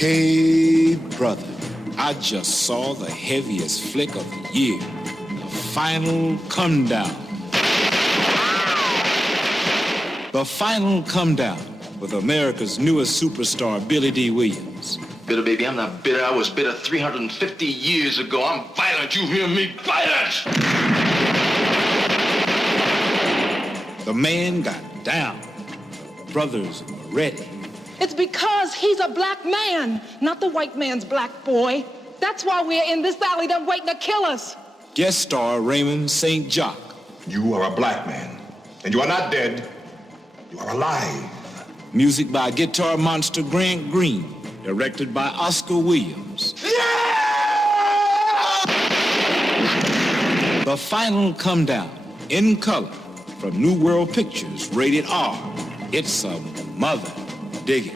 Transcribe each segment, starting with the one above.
Hey, brother, I just saw the heaviest flick of the year, the final come down. The final come down with America's newest superstar, Billy D. Williams. Bitter, baby, I'm not bitter. I was bitter 350 years ago. I'm violent, you hear me? Violent! The man got down. The brothers were ready. It's because he's a black man, not the white man's black boy. That's why we're in this valley. They're waiting to kill us. Guest star Raymond St. Jock. You are a black man, and you are not dead. You are alive. Music by guitar monster Grant Green. Directed by Oscar Williams. Yeah! The final come down, in color, from New World Pictures, rated R. It's a mother. Dig it.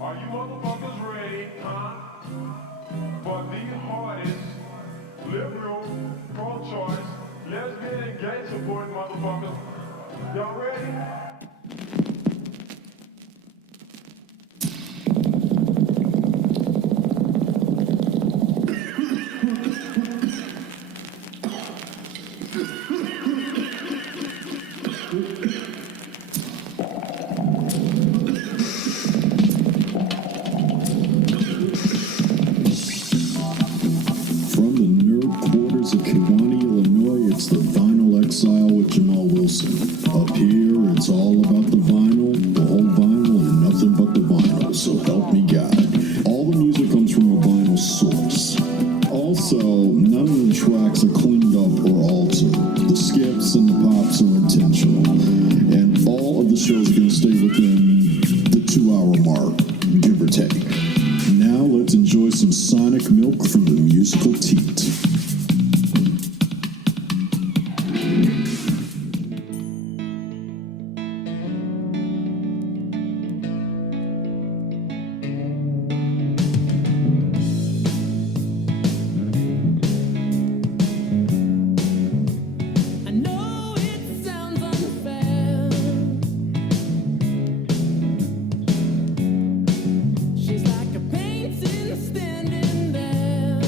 Are you motherfuckers ready, huh? For the hardest, liberal, pro-choice, lesbian, and gay supporting motherfuckers. Y'all ready? Up here, it's all about the vinyl, the whole vinyl, and nothing but the vinyl, so help me God. All the music comes from a vinyl source. Also, none of the tracks are cleaned up or altered. The skips and the pops are intentional. And all of the shows are going to stay within the 2-hour mark, give or take. Now let's enjoy some sonic milk from the musical teat. She's like a painting standing there.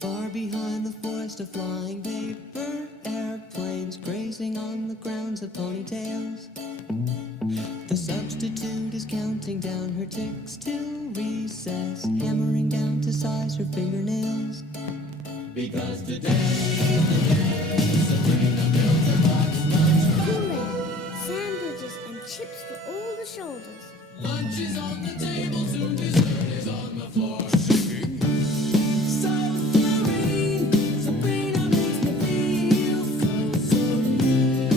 Far behind the forest of flying paper airplanes grazing on the grounds of ponytails. The substitute is counting down her ticks till recess, hammering down to size her fingernails. Because today Sabrina built her box lunch. Kool-Aid, sandwiches, and chips for all the shoulders. Lunch is on the table, soon dessert is on the floor. Singing. So serene, Sabrina makes me feel so serene.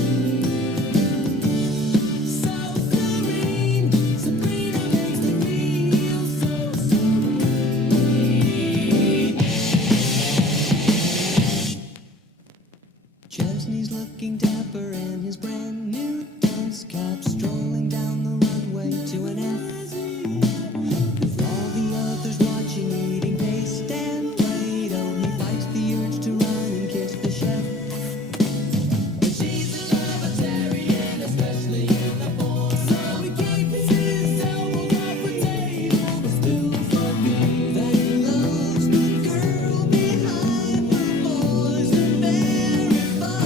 So serene, Sabrina makes me feel so serene. Chesney's looking dapper in his brand new dunce cap, strolling down the runway to an F. With all the others watching, eating paste and Play-Doh, he fights the urge to run and kiss the chef. But she's a libertarian, especially in the form. So he keeps his elbows off the table, but still forget that he loves the girl behind the boys and very fun.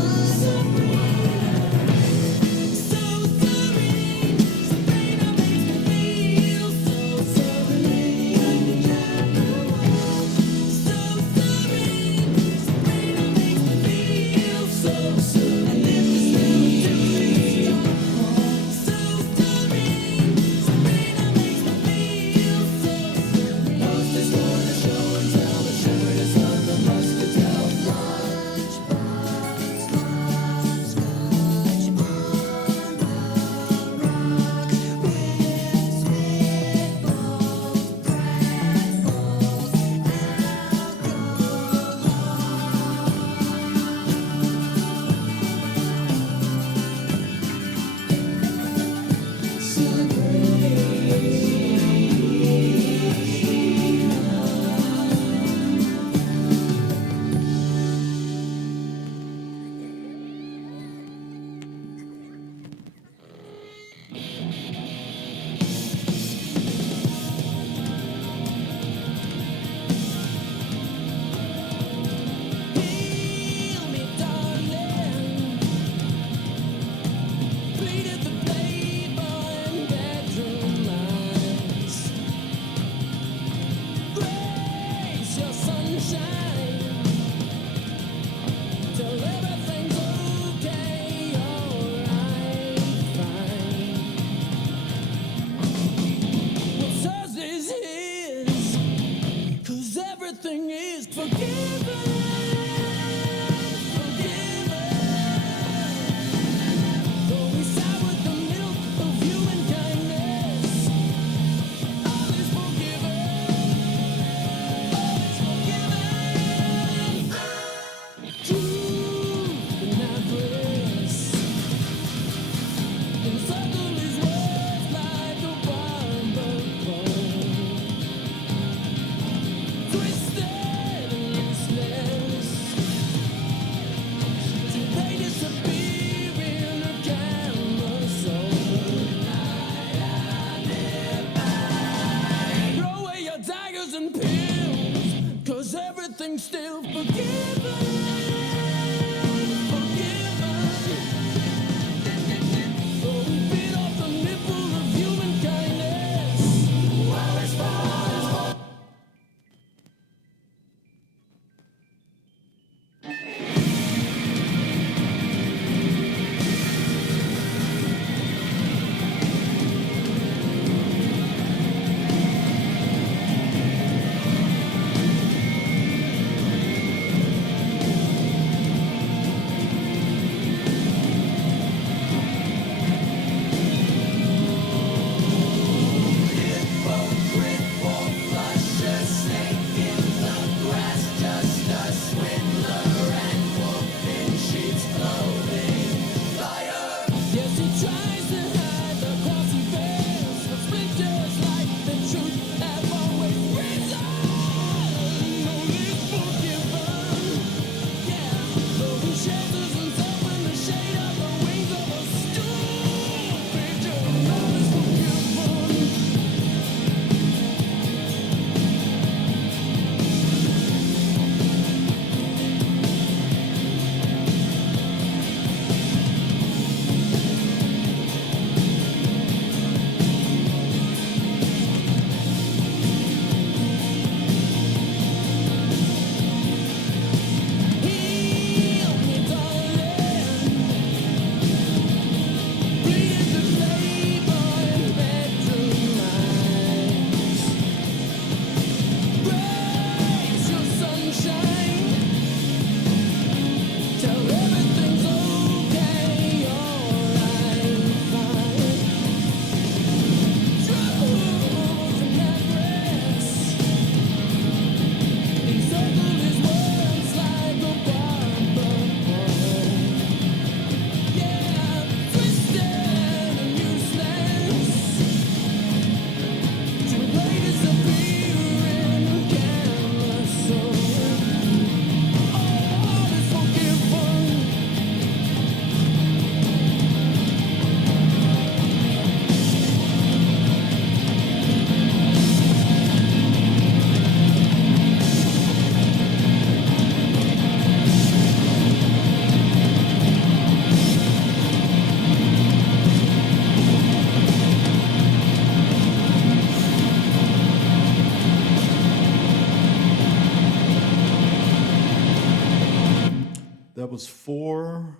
was 4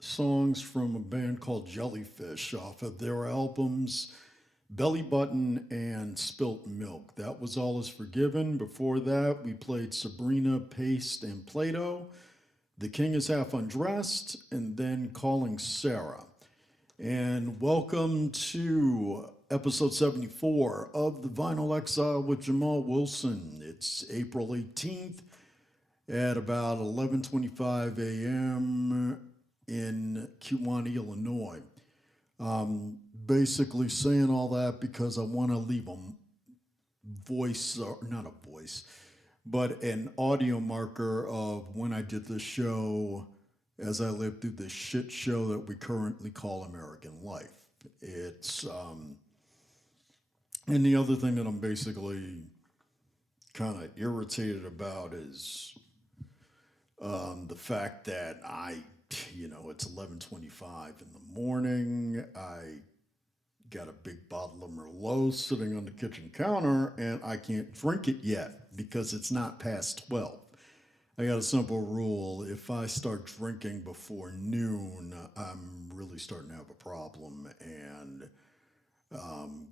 songs from a band called Jellyfish off of their albums Belly Button and Spilt Milk. That was All Is Forgiven. Before that, we played Sabrina, Paste, and Play-Doh. The King is Half Undressed, and then Calling Sarah. And welcome to episode 74 of The Vinyl Exile with Jamal Wilson. It's April 18th at about 11:25 a.m. in Kewanee, Illinois. Basically saying all that because I want to leave a voice, or not a voice, but an audio marker of when I did this show as I lived through this shit show that we currently call American life. It's, and the other thing that I'm basically kind of irritated about is the fact that it's 11:25 in the morning. I got a big bottle of Merlot sitting on the kitchen counter, and I can't drink it yet because it's not past 12. I got a simple rule. If I start drinking before noon, I'm really starting to have a problem and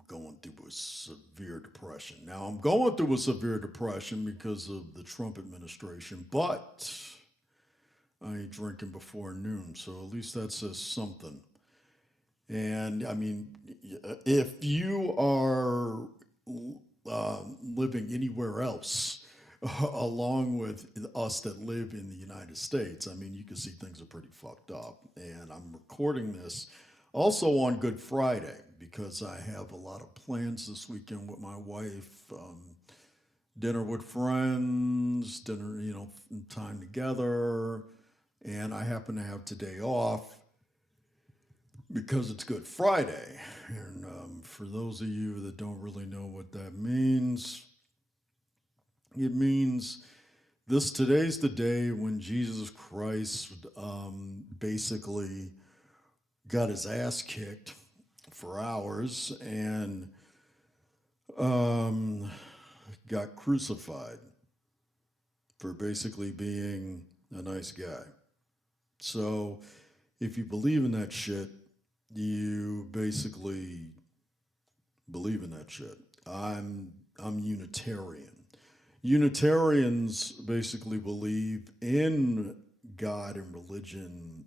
going through a severe depression. Now, I'm going through a severe depression because of the Trump administration, but I ain't drinking before noon, so at least that says something. And I mean, if you are living anywhere else, along with us that live in the United States, I mean, you can see things are pretty fucked up. And I'm recording this also on Good Friday because I have a lot of plans this weekend with my wife. Dinner with friends, dinner, time together. And I happen to have today off because it's Good Friday. And for those of you that don't really know what that means, it means today's the day when Jesus Christ basically got his ass kicked for hours and got crucified for basically being a nice guy. So if you believe in that shit, you basically believe in that shit. I'm Unitarian. Unitarians basically believe in God and religion,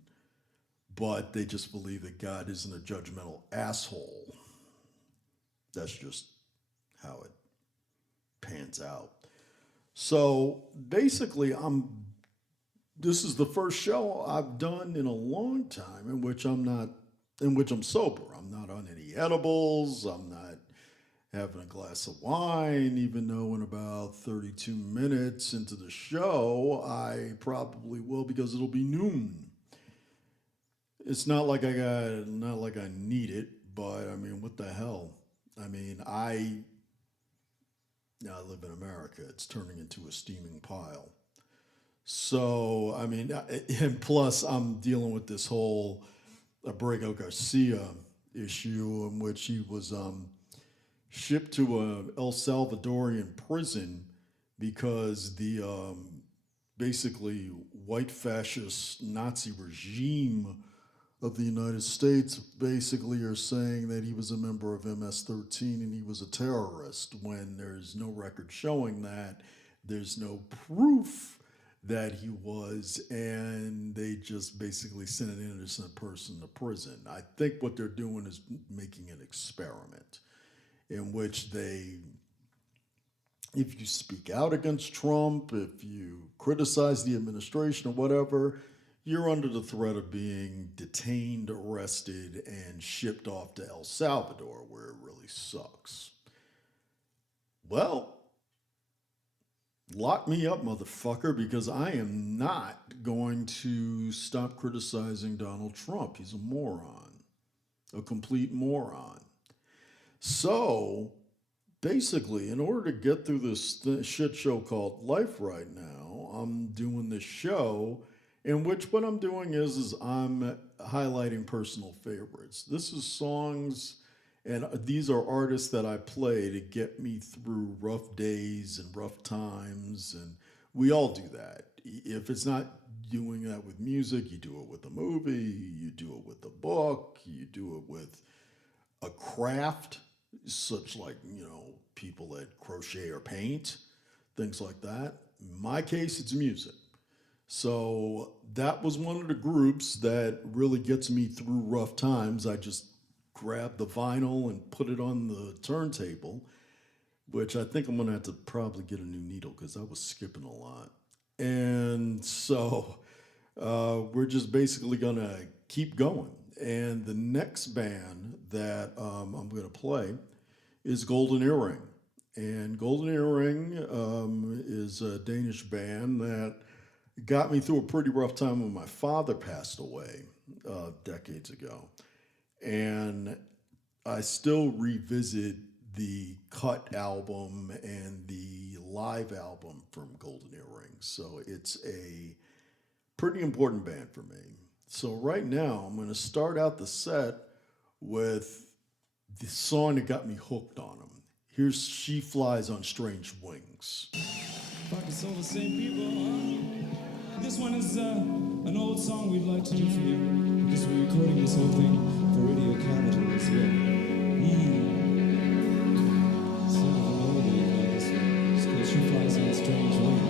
but they just believe that God isn't a judgmental asshole. That's just how it pans out. So basically, this is the first show I've done in a long time in which I'm sober. I'm not on any edibles. I'm not having a glass of wine, even though in about 32 minutes into the show, I probably will because it'll be noon. It's not like I need it, but I mean, what the hell? I mean, I live in America. It's turning into a steaming pile. So, I mean, and plus I'm dealing with this whole Abrego Garcia issue in which he was shipped to a El Salvadorian prison because the basically white fascist Nazi regime of the United States basically are saying that he was a member of MS-13 and he was a terrorist when there's no record showing that. There's no proof that he was, and they just basically sent an innocent person to prison. I think what they're doing is making an experiment in which if you speak out against Trump, if you criticize the administration or whatever, you're under the threat of being detained, arrested, and shipped off to El Salvador, where it really sucks. Well, lock me up, motherfucker, because I am not going to stop criticizing Donald Trump. He's a moron, a complete moron. So, basically, in order to get through this shit show called life right now, I'm doing this show in which what I'm doing is I'm highlighting personal favorites. This is songs, and these are artists that I play to get me through rough days and rough times, and we all do that. If it's not doing that with music, you do it with a movie, you do it with a book, you do it with a craft, such like, people that crochet or paint, things like that. In my case, it's music. So that was one of the groups that really gets me through rough times. I just grab the vinyl and put it on the turntable, which I think I'm going to have to probably get a new needle because I was skipping a lot. And so we're just basically going to keep going. And the next band that I'm going to play is Golden Earring. And Golden Earring is a Danish band that got me through a pretty rough time when my father passed away decades ago. And I still revisit the cut album and the live album from Golden Earring. So it's a pretty important band for me. So right now, I'm going to start out the set with the song that got me hooked on them. Here's She Flies on Strange Wings. Fuck, it's all the same people, huh? This one is an old song we'd like to do for you, because we're recording this whole thing for Radio Capital as well. Sort of an oldie like this one. It's called She Flies on Strange Wings.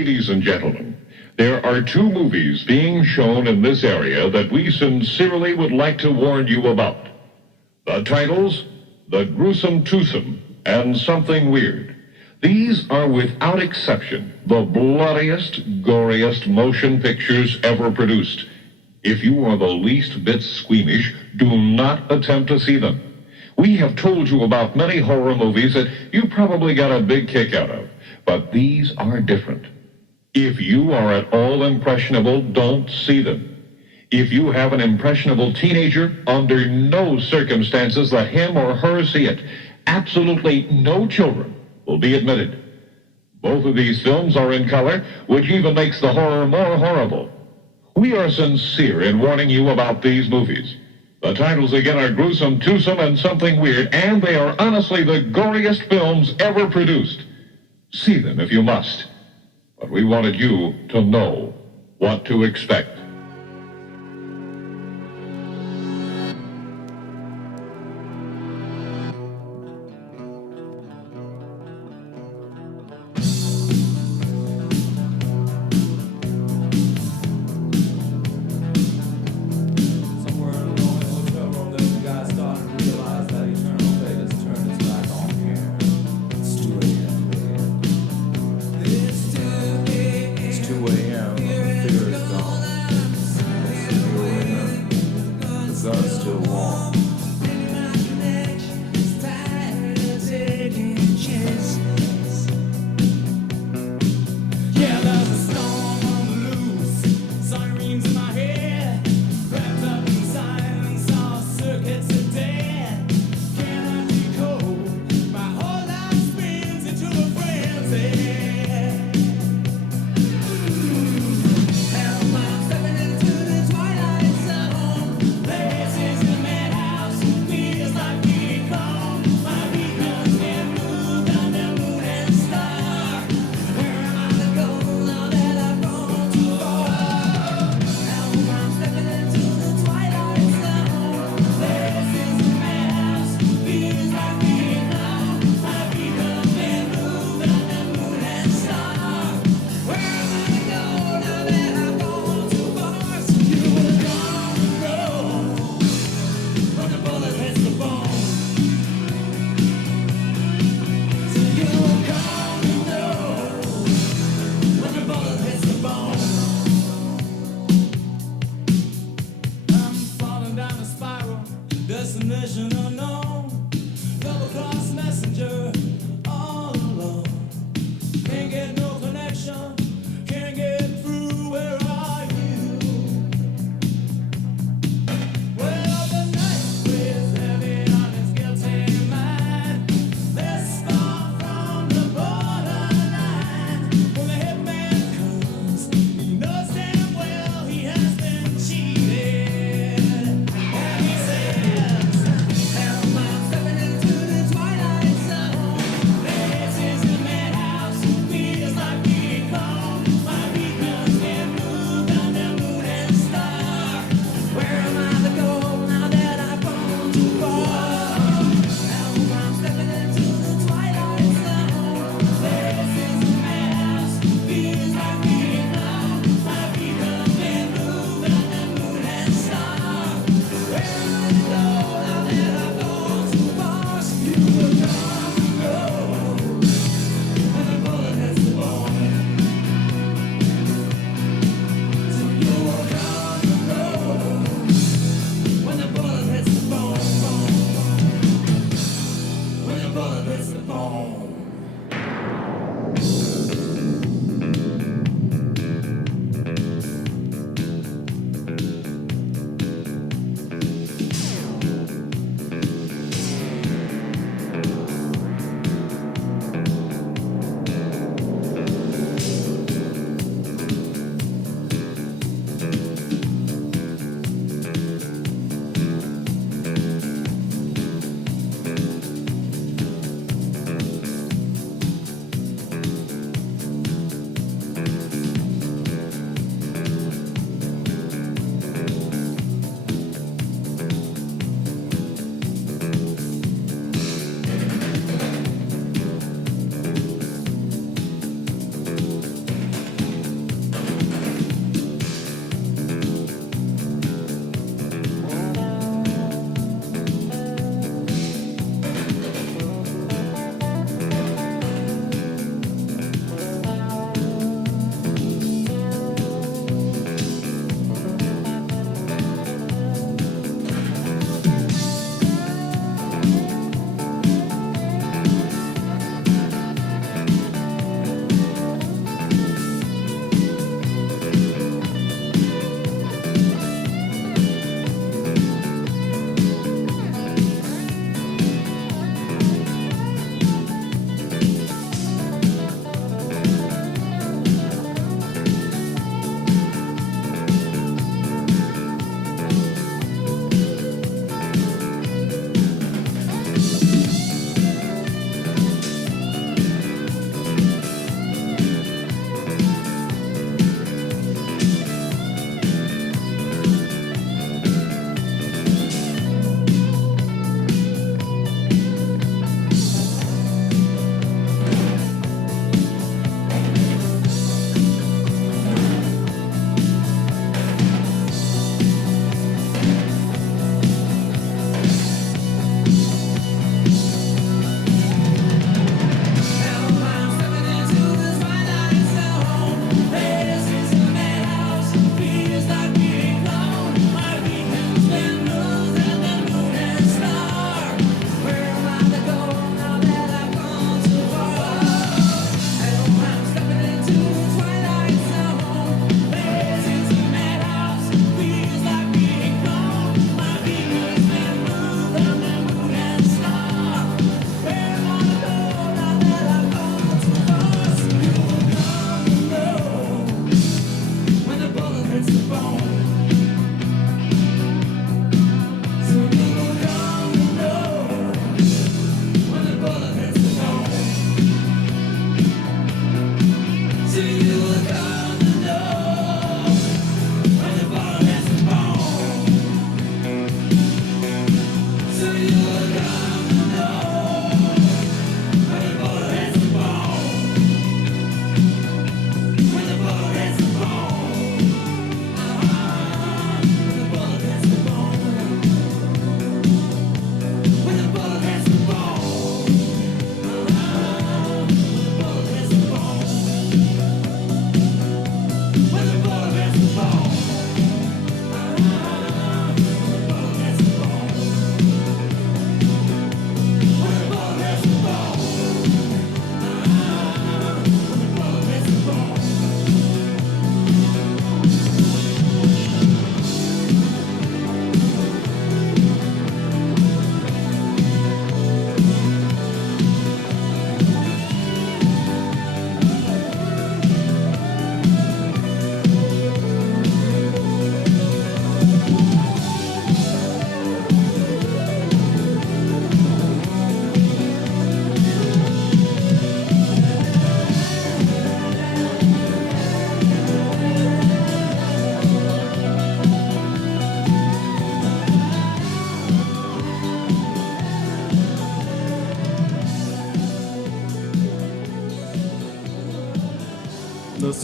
Ladies and gentlemen, there are two movies being shown in this area that we sincerely would like to warn you about. The titles, The Gruesome Twosome and Something Weird. These are without exception the bloodiest, goriest motion pictures ever produced. If you are the least bit squeamish, do not attempt to see them. We have told you about many horror movies that you probably got a big kick out of, but these are different. If you are at all impressionable, don't see them. If you have an impressionable teenager, under no circumstances let him or her see it. Absolutely no children will be admitted. Both of these films are in color, which even makes the horror more horrible. We are sincere in warning you about these movies. The titles again are Gruesome Twosome and Something Weird, and they are honestly the goriest films ever produced. See them if you must. But we wanted you to know what to expect. It's 2 a.m. The figure is gone.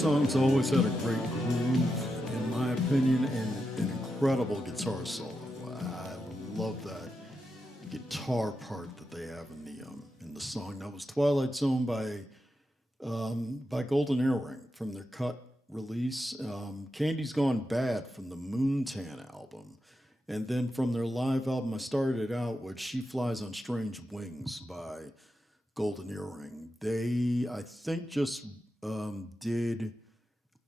song's always had a great groove, in my opinion, and an incredible guitar solo. I love that guitar part that they have in the song. That was Twilight Zone by Golden Earring from their cut release. Candy's Gone Bad from the Moontan album. And then from their live album, I started it out with She Flies on Strange Wings by Golden Earring. They, I think, just did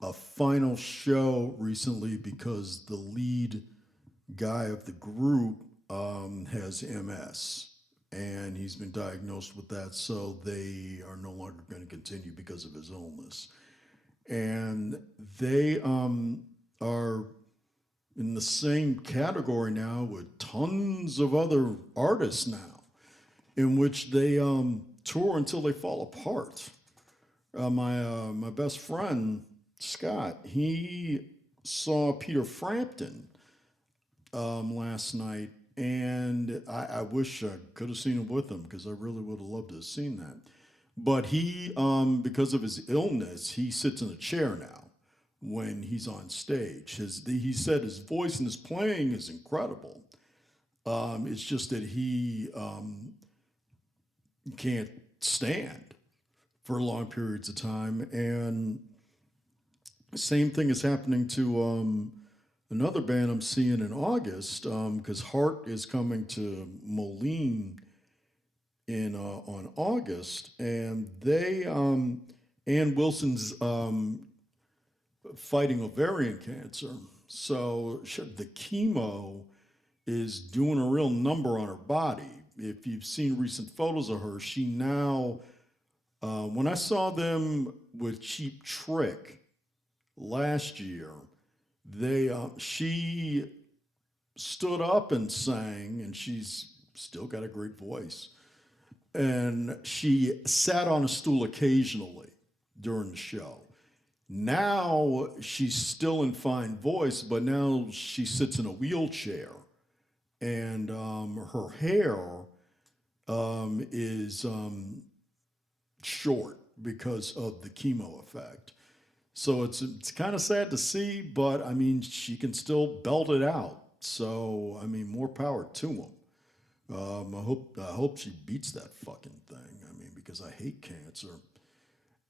a final show recently because the lead guy of the group has MS. And he's been diagnosed with that, so they are no longer going to continue because of his illness. And they are in the same category now with tons of other artists now, in which they tour until they fall apart. My best friend, Scott, he saw Peter Frampton last night, and I wish I could have seen him with him because I really would have loved to have seen that. But he, because of his illness, he sits in a chair now when he's on stage. He said his voice and his playing is incredible. It's just that he can't stand for long periods of time. And same thing is happening to another band I'm seeing in August, because Heart is coming to Moline on August, and they Ann Wilson's fighting ovarian cancer, so the chemo is doing a real number on her body. If you've seen recent photos of her, she now, when I saw them with Cheap Trick last year, she stood up and sang, and she's still got a great voice. And she sat on a stool occasionally during the show. Now she's still in fine voice, but now she sits in a wheelchair, and her hair is short because of the chemo effect. So it's kind of sad to see, but I mean, she can still belt it out. So I mean, more power to them. I hope she beats that fucking thing. I mean, because I hate cancer.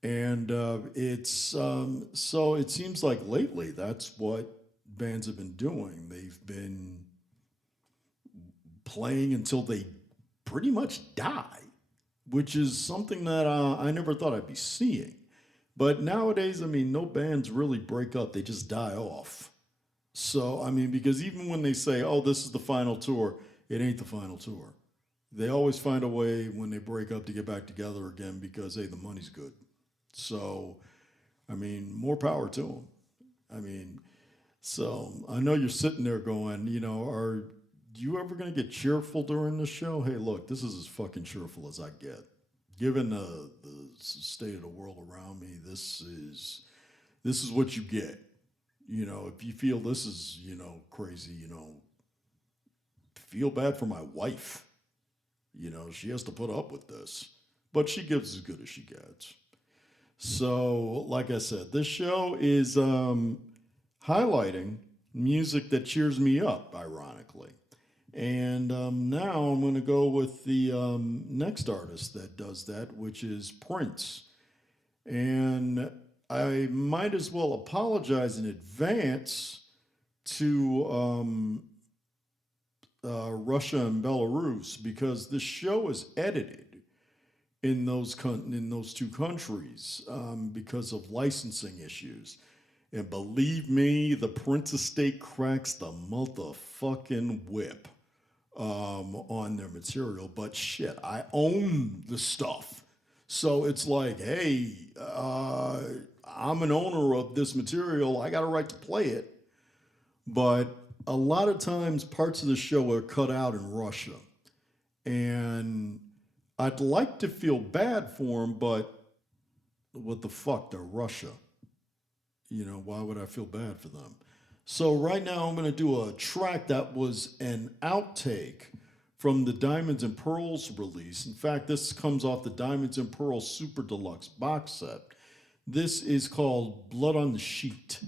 And it's so it seems like lately that's what bands have been doing. They've been playing until they pretty much die, which is something that I never thought I'd be seeing. But nowadays, I mean, no bands really break up. They just die off. So, I mean, because even when they say, oh, this is the final tour, it ain't the final tour. They always find a way when they break up to get back together again because, hey, the money's good. So, I mean, more power to them. I mean, so I know you're sitting there going, you know, are you ever going to get cheerful during this show? Hey, look, this is as fucking cheerful as I get. Given the state of the world around me, this is what you get. You know, if you feel this is, you know, crazy, you know, feel bad for my wife. You know, she has to put up with this, but she gives as good as she gets. So, like I said, this show is highlighting music that cheers me up, ironically. And now I'm going to go with the next artist that does that, which is Prince. And I might as well apologize in advance to Russia and Belarus, because the show is edited in those two countries because of licensing issues. And believe me, the Prince estate cracks the motherfucking whip on their material. But shit, I own the stuff. So it's like, hey, I'm an owner of this material. I got a right to play it. But a lot of times parts of the show are cut out in Russia. And I'd like to feel bad for them, but what the fuck, they're Russia. You know, why would I feel bad for them? So right now I'm going to do a track that was an outtake from the Diamonds and Pearls release. In fact, this comes off the Diamonds and Pearls Super Deluxe box set. This is called Blood on the Sheet.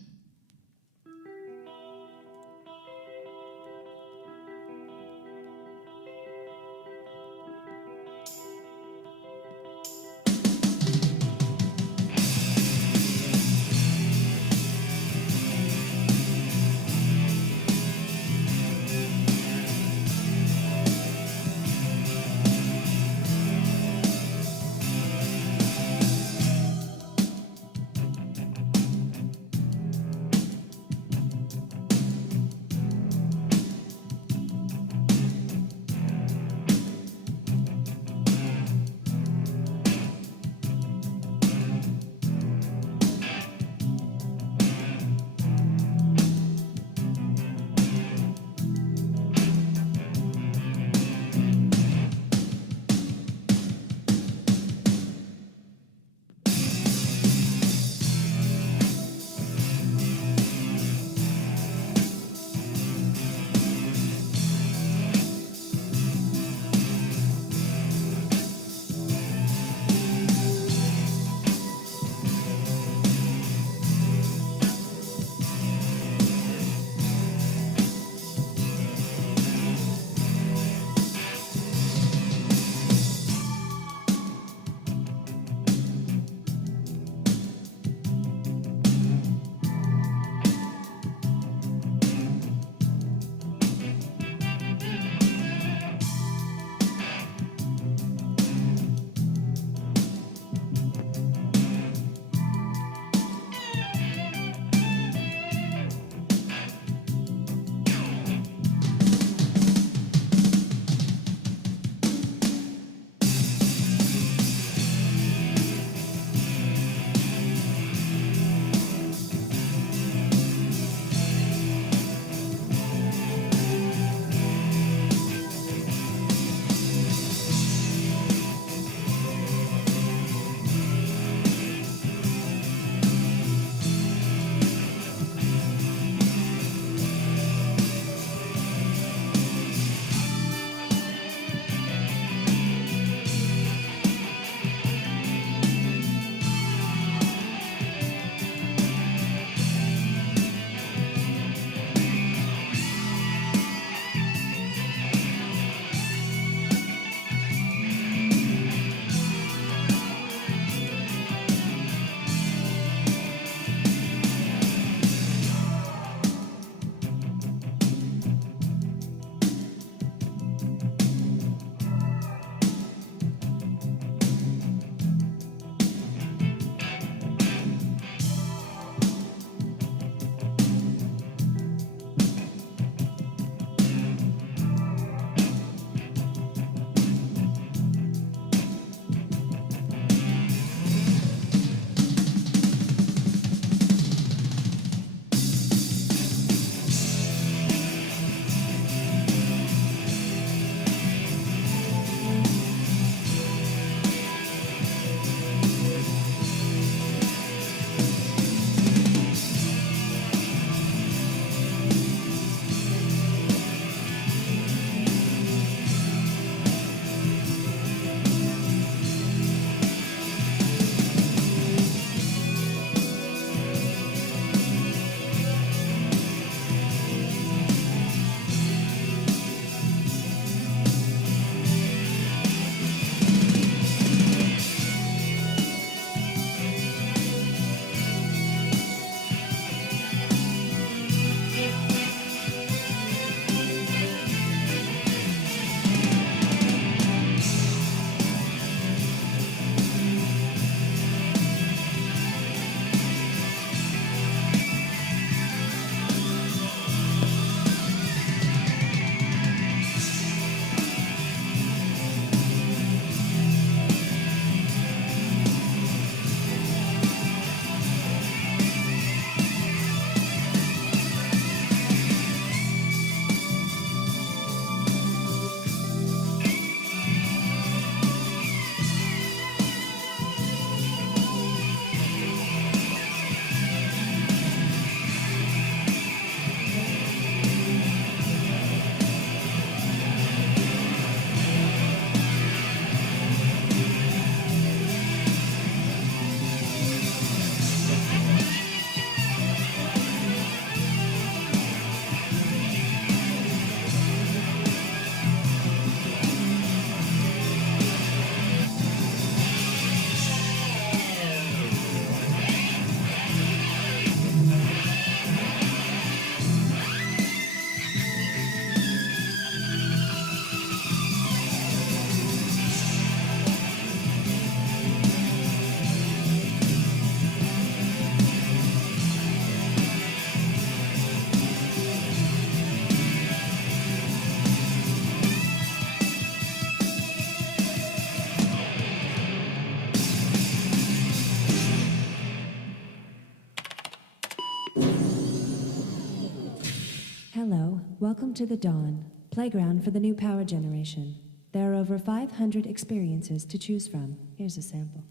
Hello, welcome to the Dawn, playground for the new power generation. There are over 500 experiences to choose from. Here's a sample.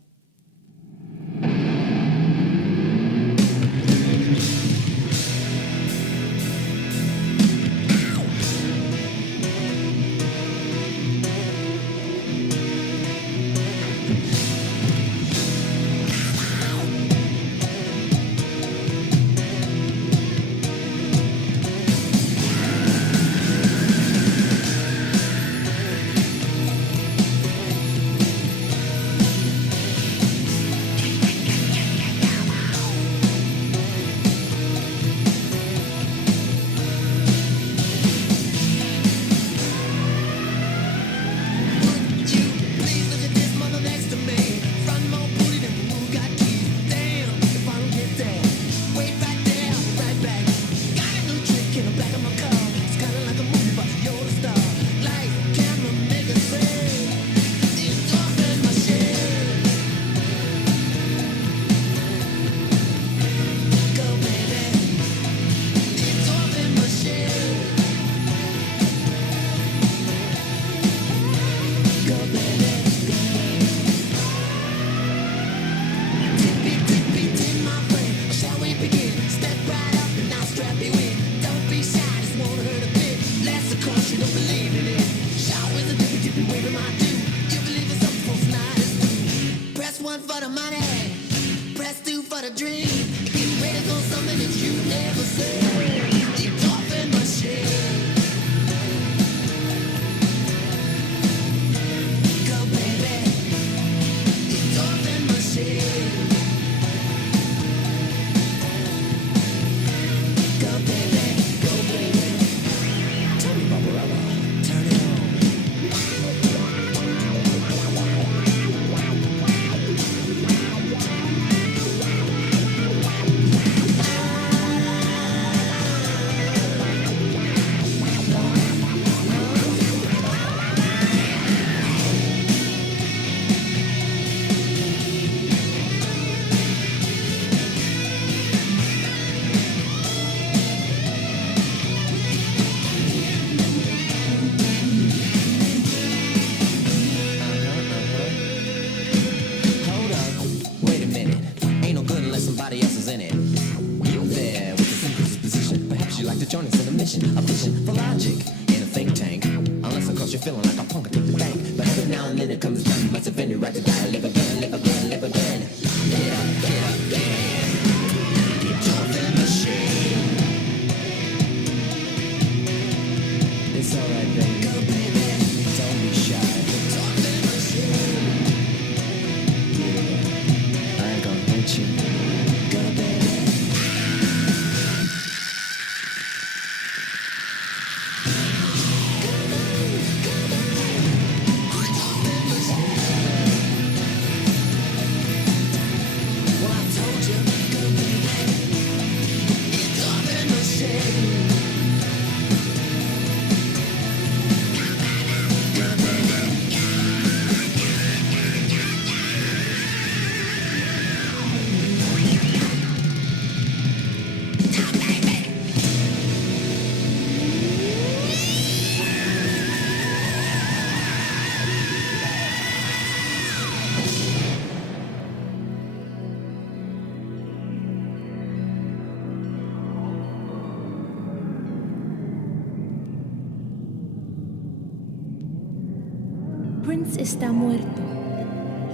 Prince está muerto.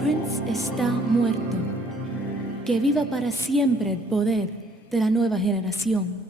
Prince está muerto. Que viva para siempre el poder de la nueva generación.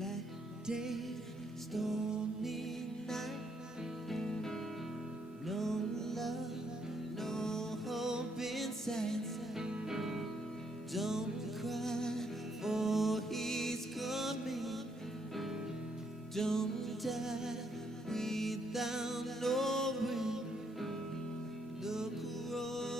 Black day, stormy night. No sad. Don't cry, for he's coming. Don't die without knowing the cross.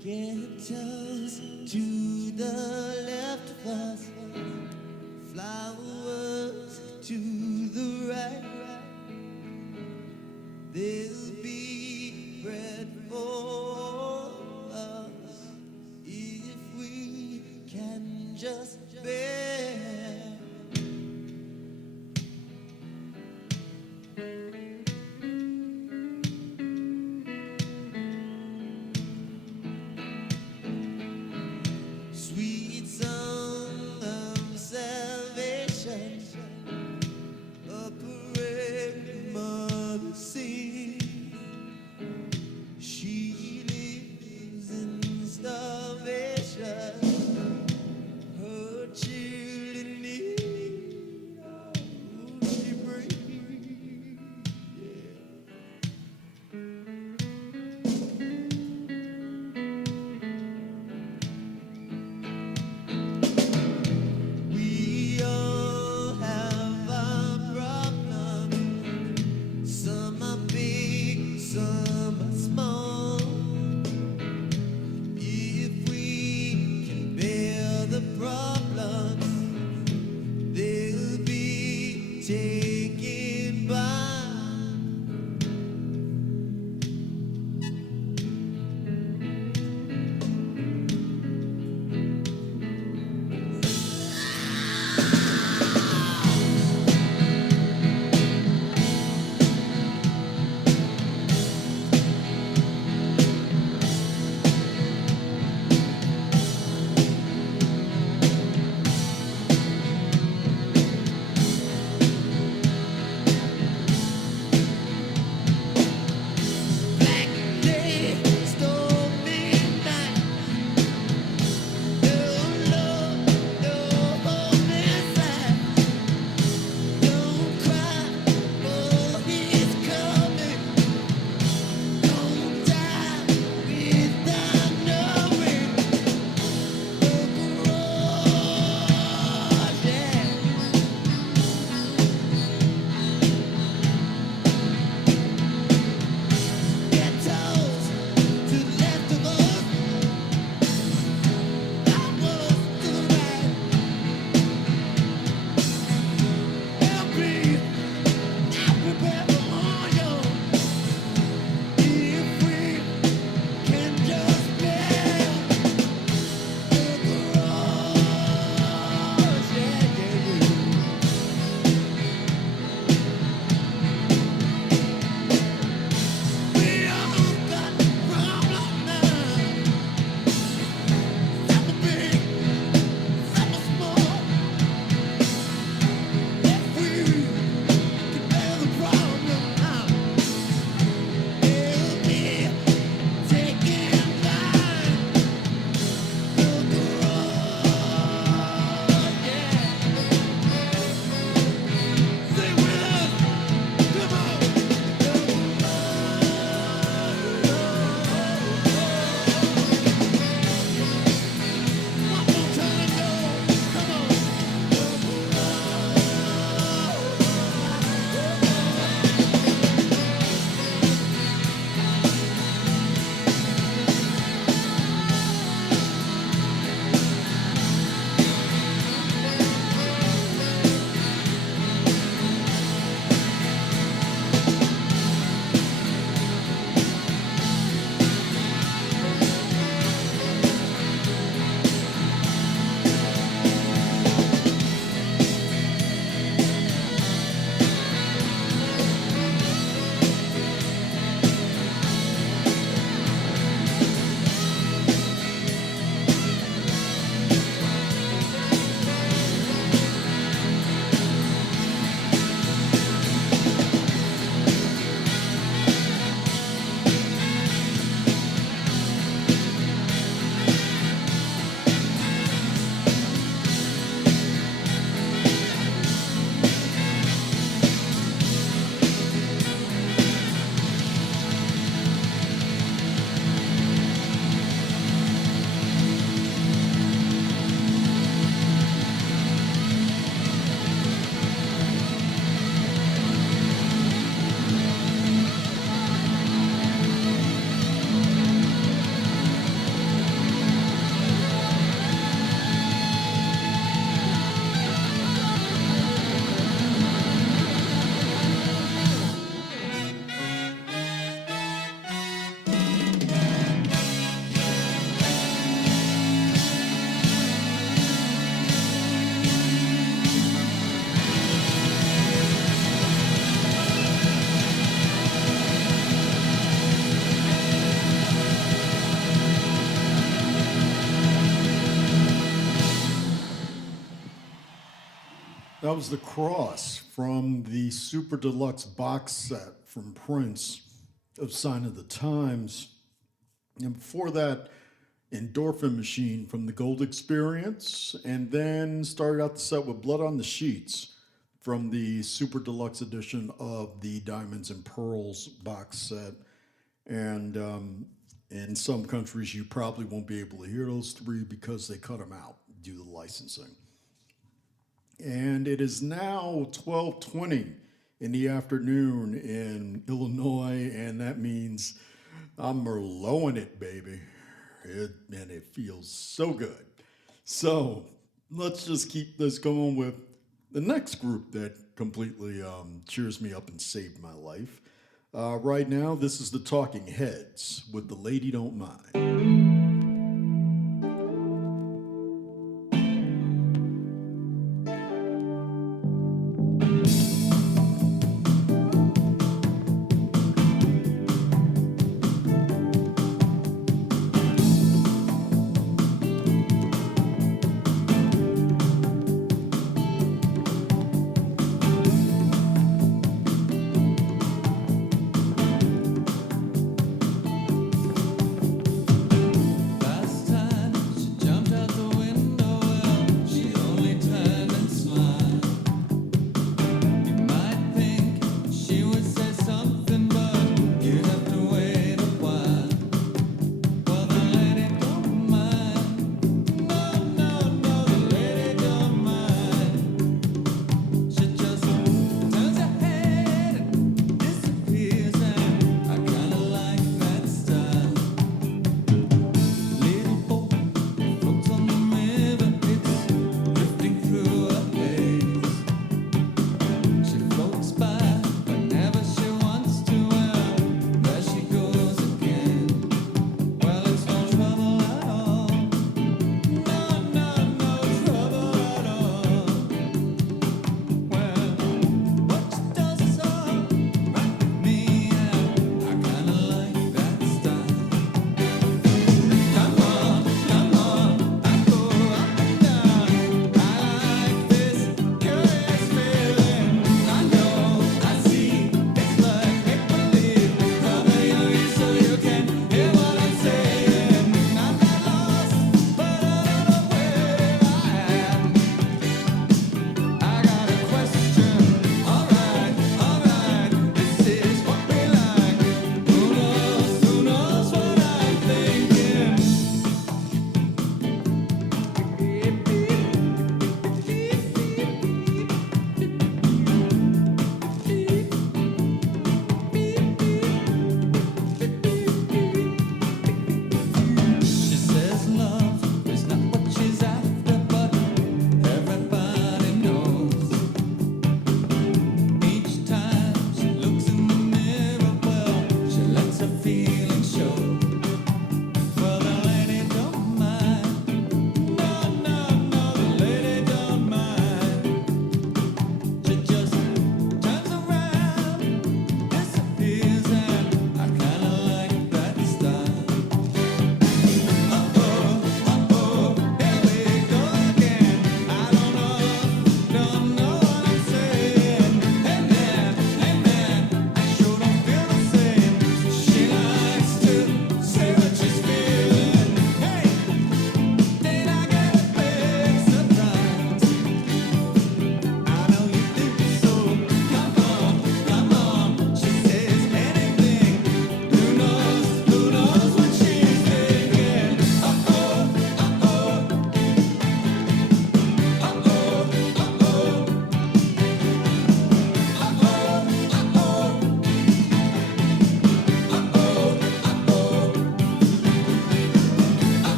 Ghettos to the left of us, flowers to the right. There'll be bread for us if we can just bear. Sweet song That was The Cross from the Super Deluxe box set from Prince of Sign of the Times. And before that, Endorphin Machine from the Gold Experience. And then started out the set with Blood on the Sheets from the Super Deluxe edition of the Diamonds and Pearls box set. And in some countries, you probably won't be able to hear those three because they cut them out due to licensing. And it is now 12:20 in the afternoon in Illinois, and that means I'm Merloting it, baby. And it feels so good. So let's just keep this going with the next group that completely cheers me up and saved my life. Right now, this is the Talking Heads with The Lady Don't Mind.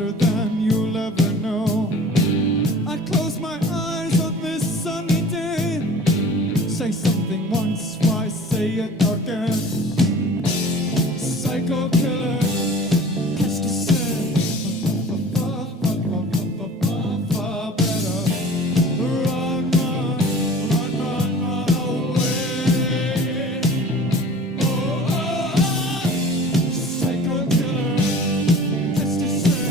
harder than you'll ever know. I close my eyes on this sunny day. Say something once, why say it again? Psycho killer has to say, better run, run, run, run, run away. Oh, oh, oh. Psycho killer has to say,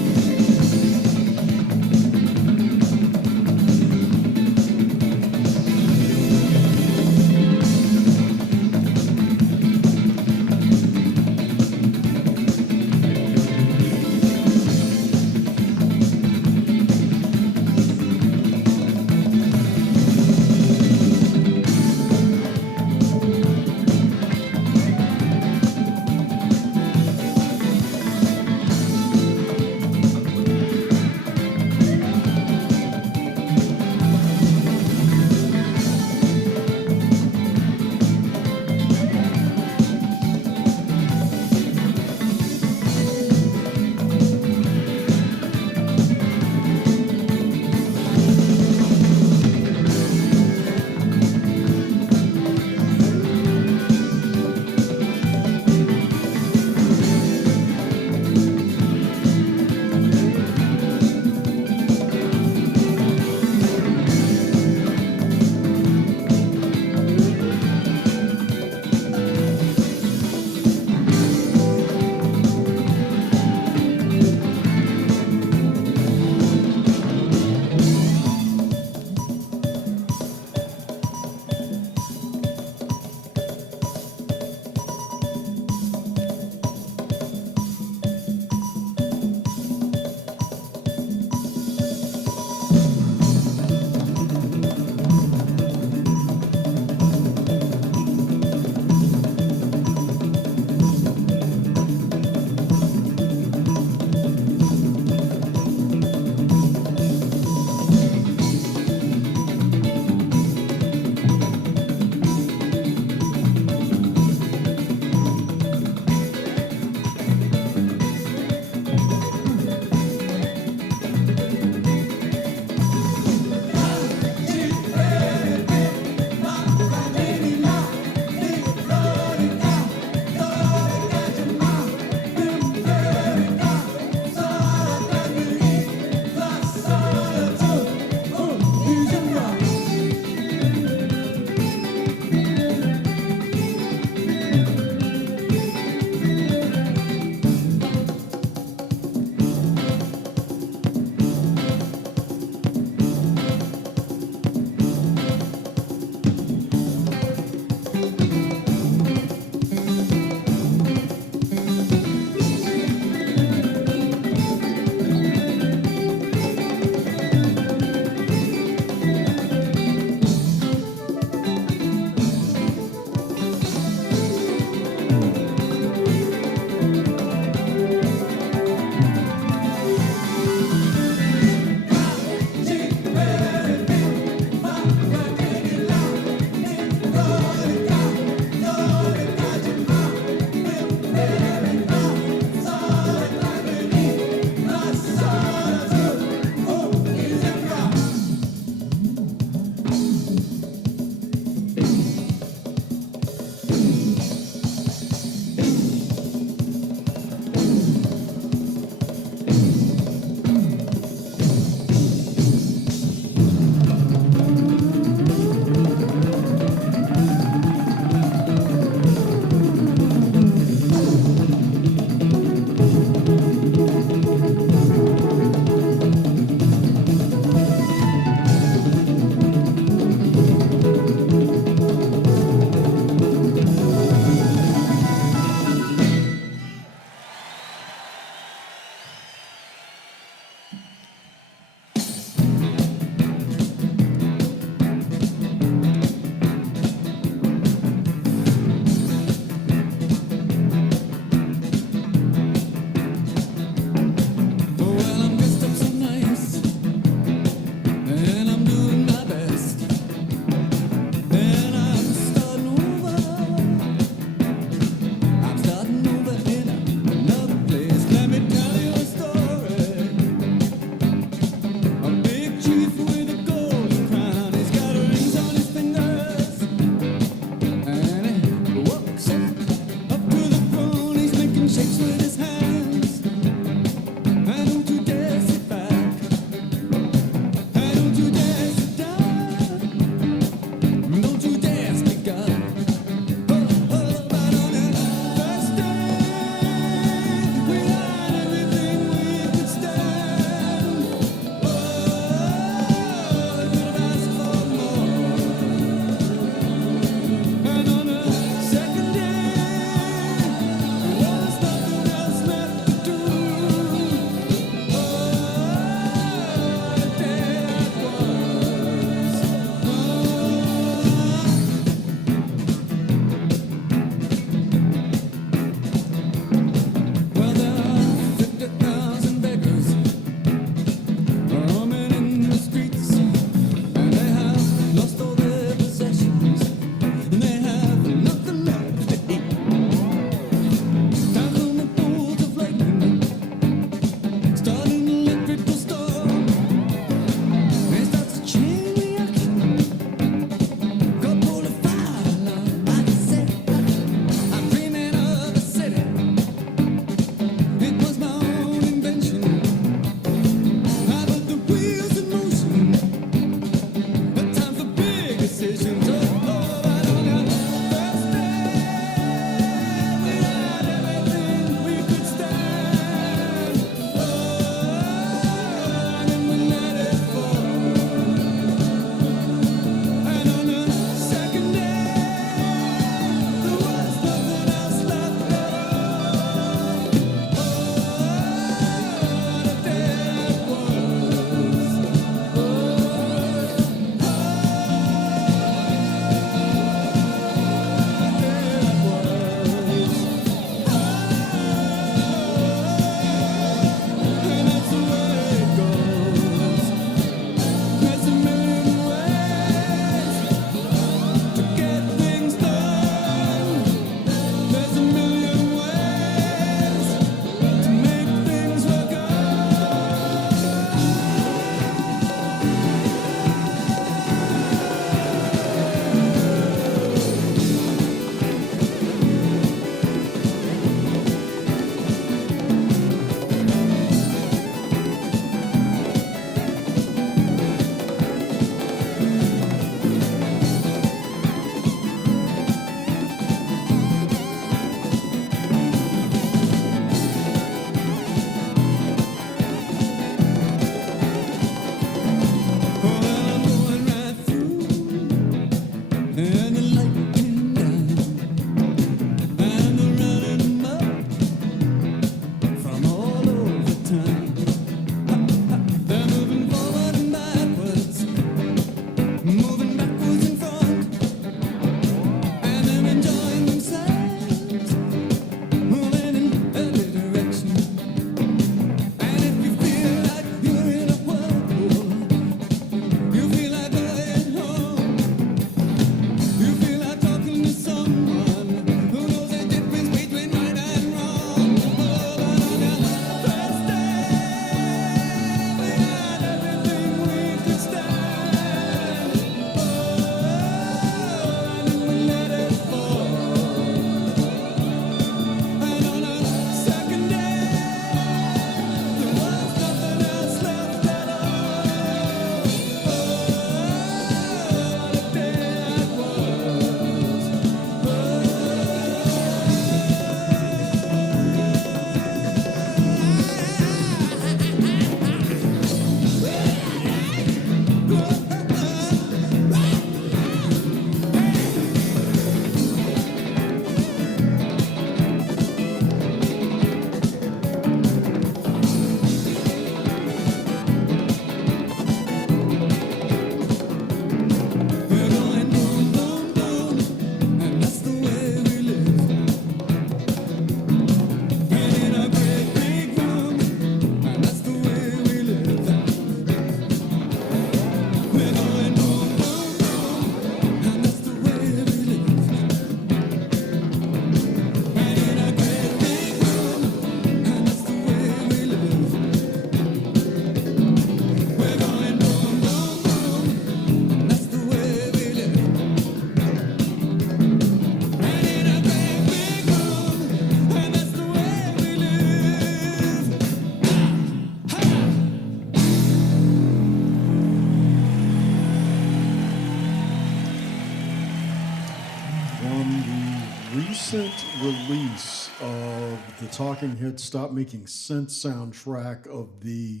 recent release of the Talking Heads Stop Making Sense soundtrack of the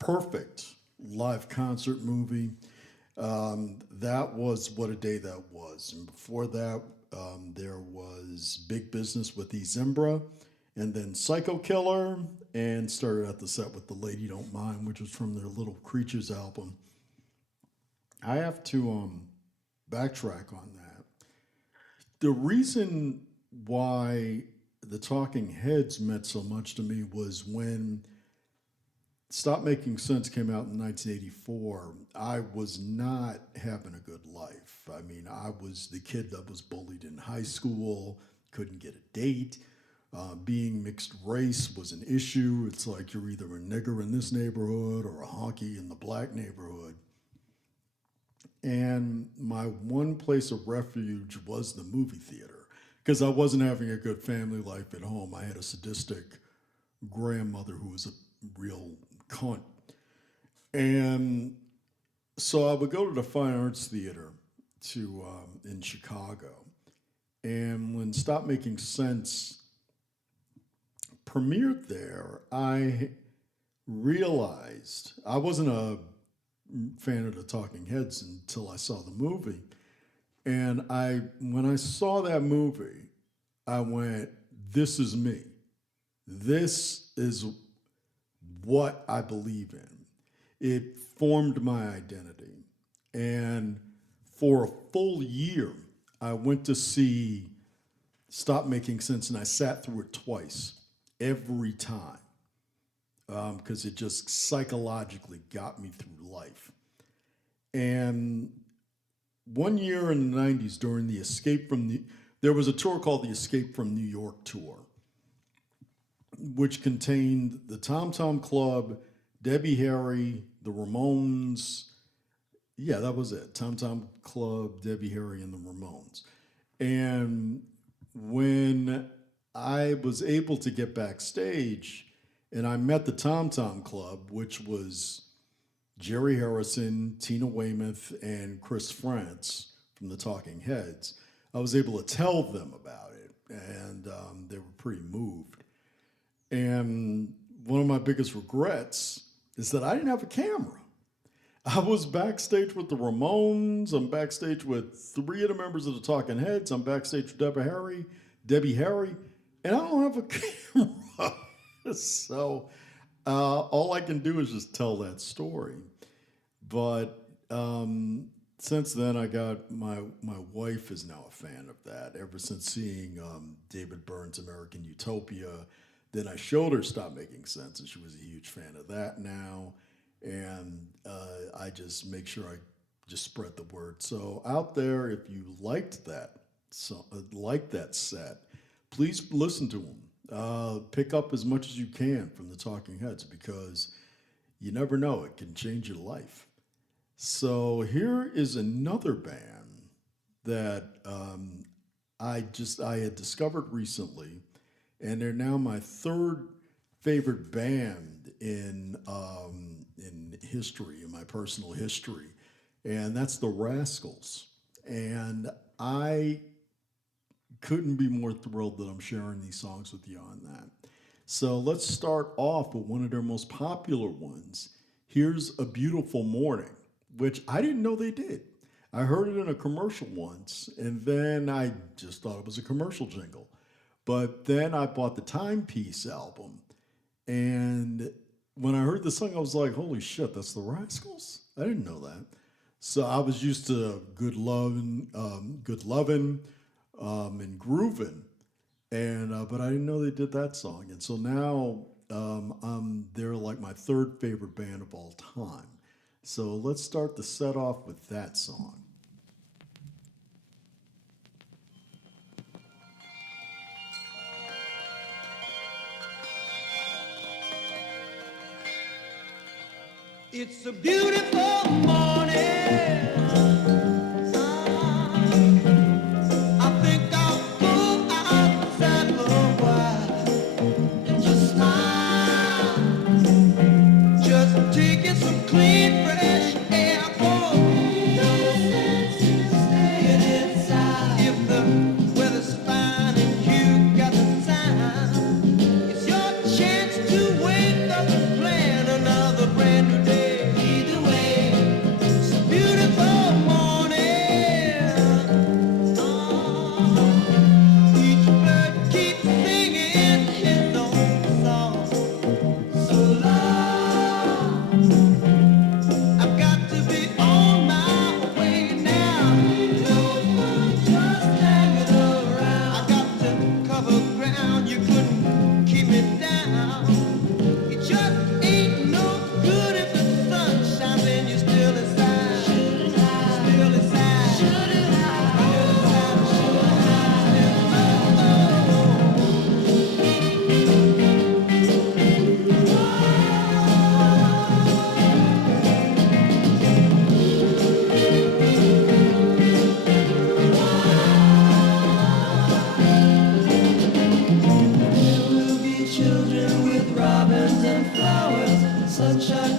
perfect live concert movie. That was What a Day That Was. And before that, there was Big Business with E. Zimbra, and then Psycho Killer, and started out the set with The Lady Don't Mind, which was from their Little Creatures album. I have to backtrack on that. The reason why the Talking Heads meant so much to me was when Stop Making Sense came out in 1984, I was not having a good life. I mean, I was the kid that was bullied in high school, couldn't get a date. Being mixed race was an issue. It's like you're either a nigger in this neighborhood or a honky in the black neighborhood. And my one place of refuge was the movie theater because I wasn't having a good family life at home. I had a sadistic grandmother who was a real cunt. And so I would go to the Fine Arts Theater in Chicago. And when Stop Making Sense premiered there, I realized I wasn't a fan of the Talking Heads until I saw the movie. And when I saw that movie, I went, this is me. This is what I believe in. It formed my identity. And for a full year, I went to see Stop Making Sense, and I sat through it twice, every time, because it just psychologically got me through life. And one year in the 90s, during there was a tour called the Escape from New York tour, which contained the Tom Tom Club, Debbie Harry, the Ramones. Yeah, that was it. Tom Tom Club, Debbie Harry, and the Ramones. And when I was able to get backstage and I met the Tom Tom Club, which was Jerry Harrison, Tina Weymouth, and Chris France from the Talking Heads, I was able to tell them about it, and they were pretty moved. And one of my biggest regrets is that I didn't have a camera. I was backstage with the Ramones. I'm backstage with 3 of the members of the Talking Heads. I'm backstage with Debbie Harry, and I don't have a camera. So all I can do is just tell that story. But since then, I got my wife is now a fan of that. Ever since seeing David Byrne's American Utopia, then I showed her Stop Making Sense, and she was a huge fan of that now. And I just make sure I just spread the word. So out there, if you liked that set, please listen to them. Pick up as much as you can from the Talking Heads, because you never know, it can change your life. So here is another band that I had discovered recently, and they're now my 3rd favorite band in history, in my personal history, and that's the Rascals. And I couldn't be more thrilled that I'm sharing these songs with you on that. So let's start off with one of their most popular ones. Here's A Beautiful Morning, which I didn't know they did. I heard it in a commercial once, and then I just thought it was a commercial jingle. But then I bought the Timepiece album, and when I heard the song, I was like, holy shit, that's the Rascals? I didn't know that. So I was used to Good Lovin', and Groovin', but I didn't know they did that song. And so now they're like my 3rd favorite band of all time. So let's start the set off with that song. It's a beautiful morning. I think I'll go outside for a while and just smile. Just taking some clean, fresh air. No sense in staying inside if the weather's fine and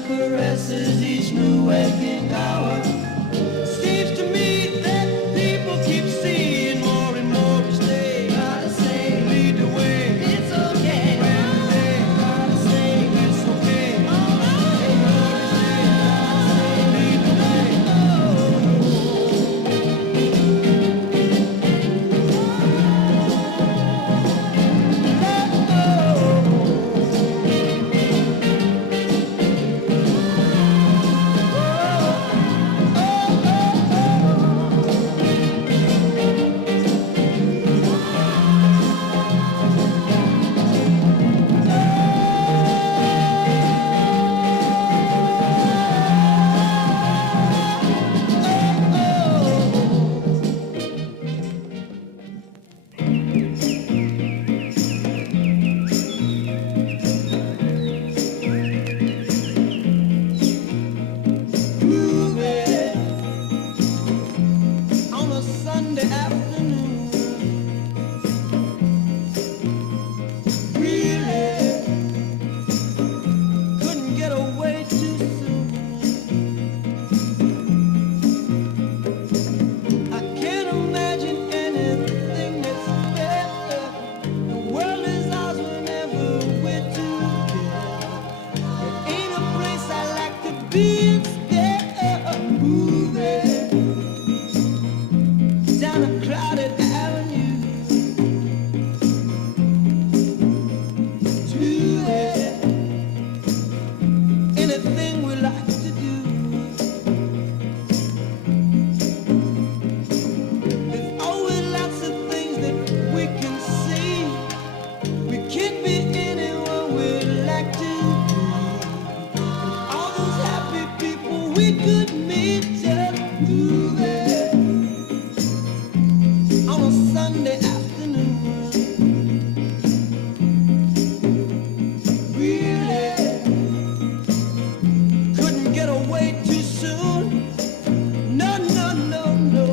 caresses each new waking hour. Seems to me that people keep seeing more and more each day. Gotta say, lead the way. It's okay. When they gotta say, it's okay. Lead the way. On a Sunday afternoon, really couldn't get away too soon. I can't imagine anything that's better. The world is ours whenever we're together. There ain't a place I like to be instead of moving down a crowded avenue to anything we like to do. There's always lots of things that we can see. We can't be anyone we like to be. And all those happy people we could meet just moving on a Sunday afternoon. Really couldn't get away too soon. No, no, no, no.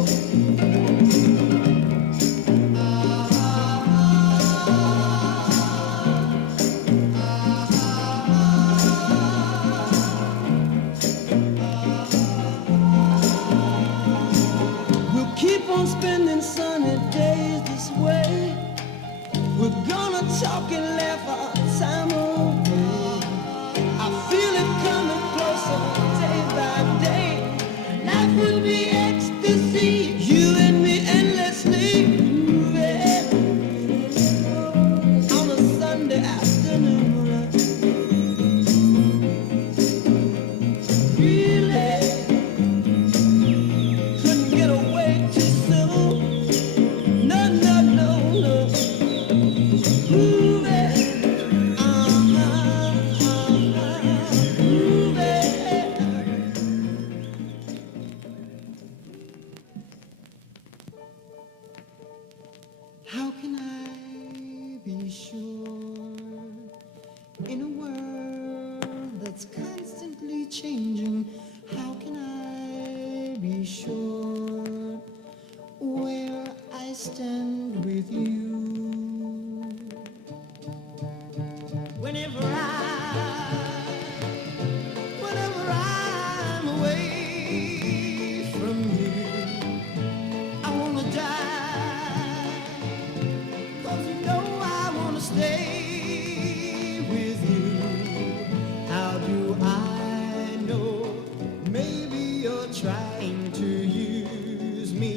We'll keep on spending sunny days this way. We're gonna talk and laugh our time away. I feel it coming closer day by day. Life would be ecstasy, you and me endlessly moving on a Sunday afternoon. Really couldn't get away too soon. No, no, no, no. Moving, moving. How can I be sure in a world that's constantly changing? How can I be sure where I stand with you? Whenever I'm away from you, I wanna die. 'Cause you know I wanna stay with you. How do I know? Maybe you're trying to use me.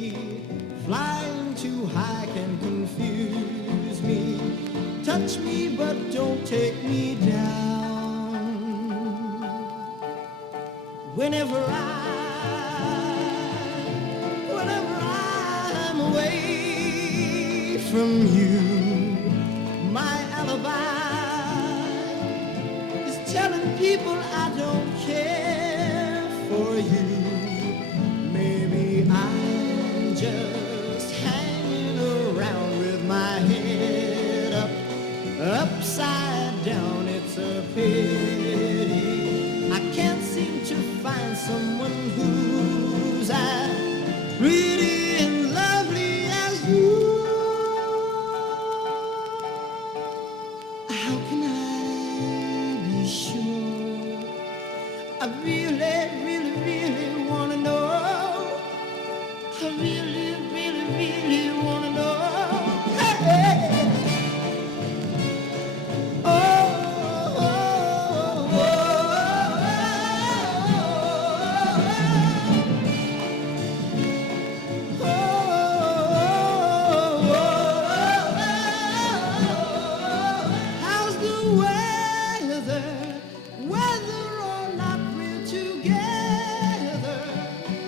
Flying too high can confuse me. Touch me but don't take me down. Whenever I'm away from you, my alibi is telling people I don't care for you. Maybe I'm just hanging around with my head up, upside down. It's a pity I can't seem to find someone who's as pretty and lovely as you. How can I be sure I really, really, really wanna know. I really, really, really wanna know. Hey, oh, oh, oh, how's the weather? Whether or not we're together,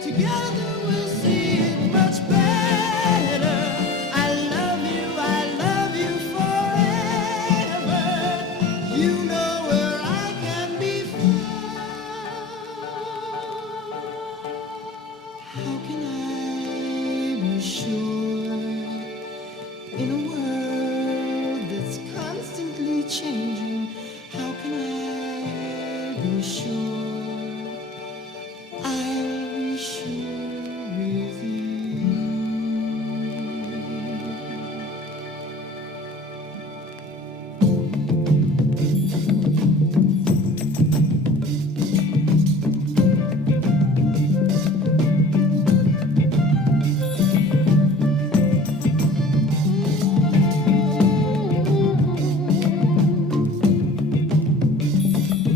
together we'll see it much better. I love you forever. You know where I can be found. How can I be sure in a world that's constantly changing? How can I be sure? I'll be sure with you.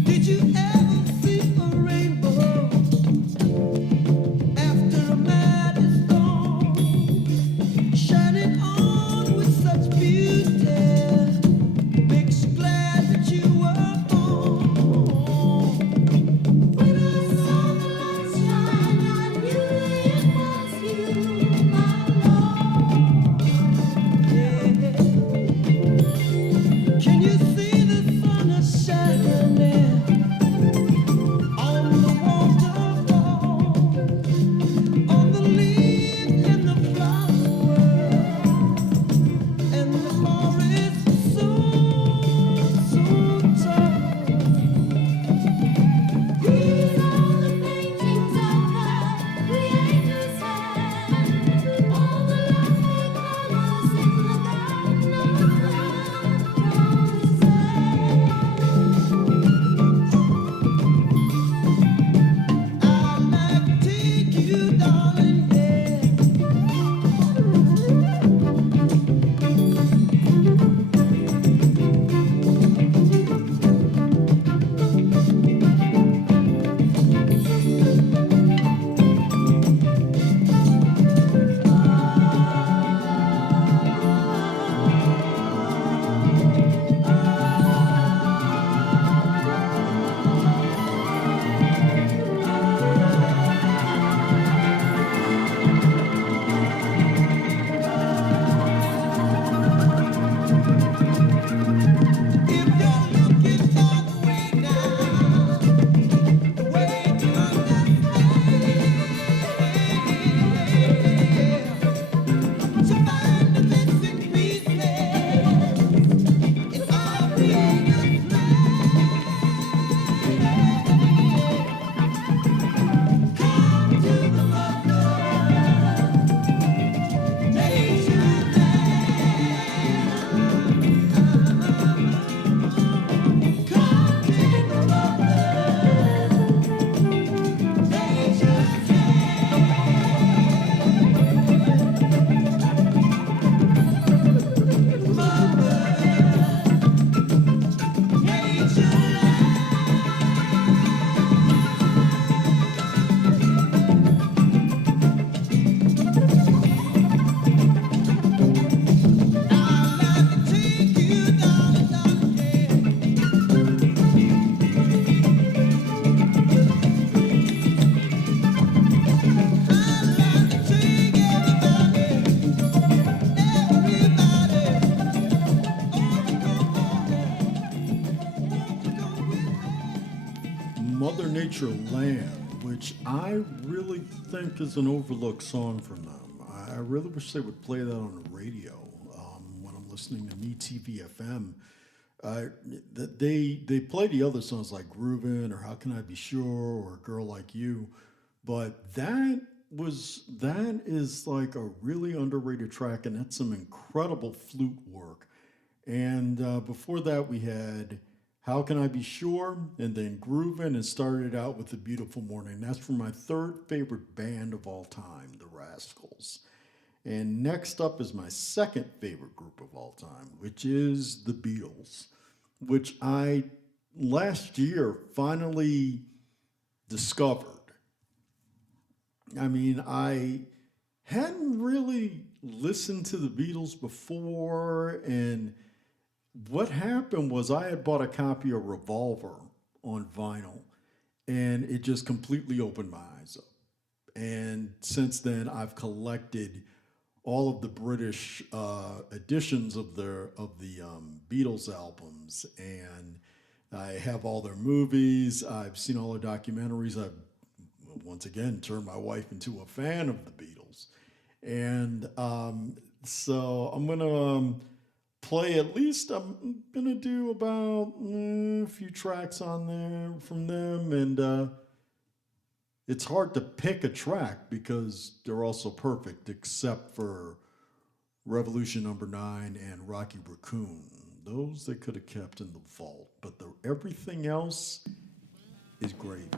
Did you ever see a rainbow after a mad storm, shining on with such beauty? Makes you glad that you were born. When I saw the light shine, I knew it was you, my Lord. Can you see the sun is shining on the waterfall, on the leaves and the flowers, and the forest so, so tall? These are the paintings of the Creator's hand, all the lovely colors in the garden of the promised land. I'd like to take you, darling, yeah. If you're looking for the way now, the way to understand, to find the missing pieces in our Creator's plan. Come to the mother, nature land. Come to the mother, nature Mother Nature Land, which I really think is an overlooked song from them. I really wish they would play that on the radio when I'm listening to Me TV FM. They play the other songs like Groovin' or How Can I Be Sure or A Girl Like You, but that is like a really underrated track, and that's some incredible flute work. And before that, we had How Can I Be Sure, and then Groovin', and started out with A Beautiful Morning. That's from my third favorite band of all time, the Rascals. And next up is my second favorite group of all time, which is the Beatles, which I last year finally discovered. I mean, I hadn't really listened to the Beatles before, and what happened was I had bought a copy of Revolver on vinyl, and it just completely opened my eyes up. And since then, I've collected all of the British editions of the Beatles albums, and I have all their movies. I've seen all their documentaries. I've once again turned my wife into a fan of the Beatles, and so I'm gonna play at least. I'm gonna do about a few tracks on there from them, and it's hard to pick a track because they're all so perfect, except for Revolution Number 9 and Rocky Raccoon. Those they could have kept in the vault, but everything else is great.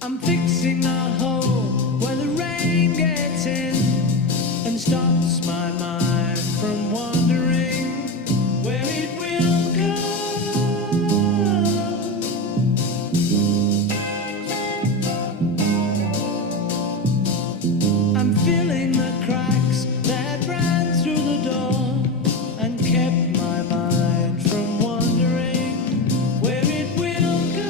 I'm fixing a hole where the rain gets in and stops my mind from wandering where it will go. I'm filling the cracks that ran through the door and kept my mind from wandering where it will go.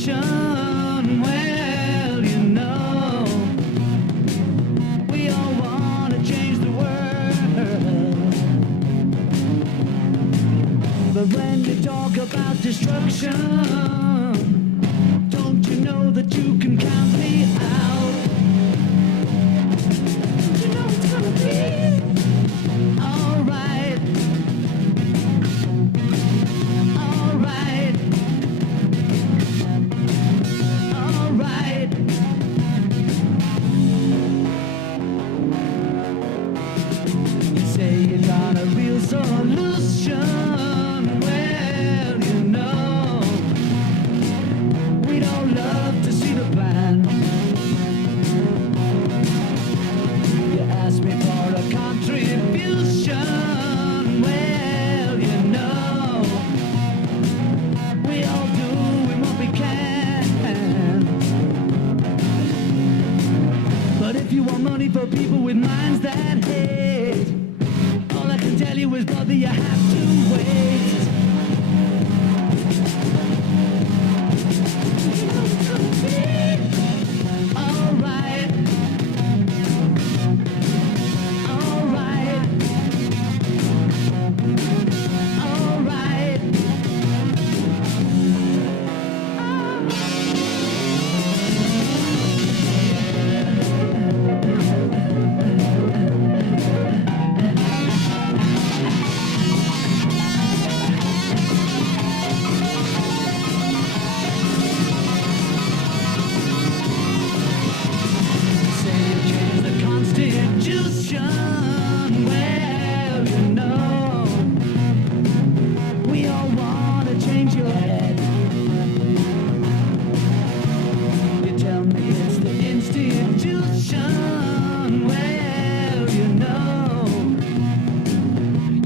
solution. Well, you know, we all want to change the world. But when you talk about destruction, don't you know that you can count me out? You know it's gonna be alright. Alright. Alright. You say you got a real solution. Well, you know, we don't love to see the plan. You ask me for a contribution. Well, you know, we all doing what we can. But if you want money for people with minds that hate, all I can tell you is, brother, you have to wait. You know it's gonna be alright. Alright. Alright. Say you change the Constitution. Well, you know, we all want to change your head. You tell me it's the institution. Well, you know,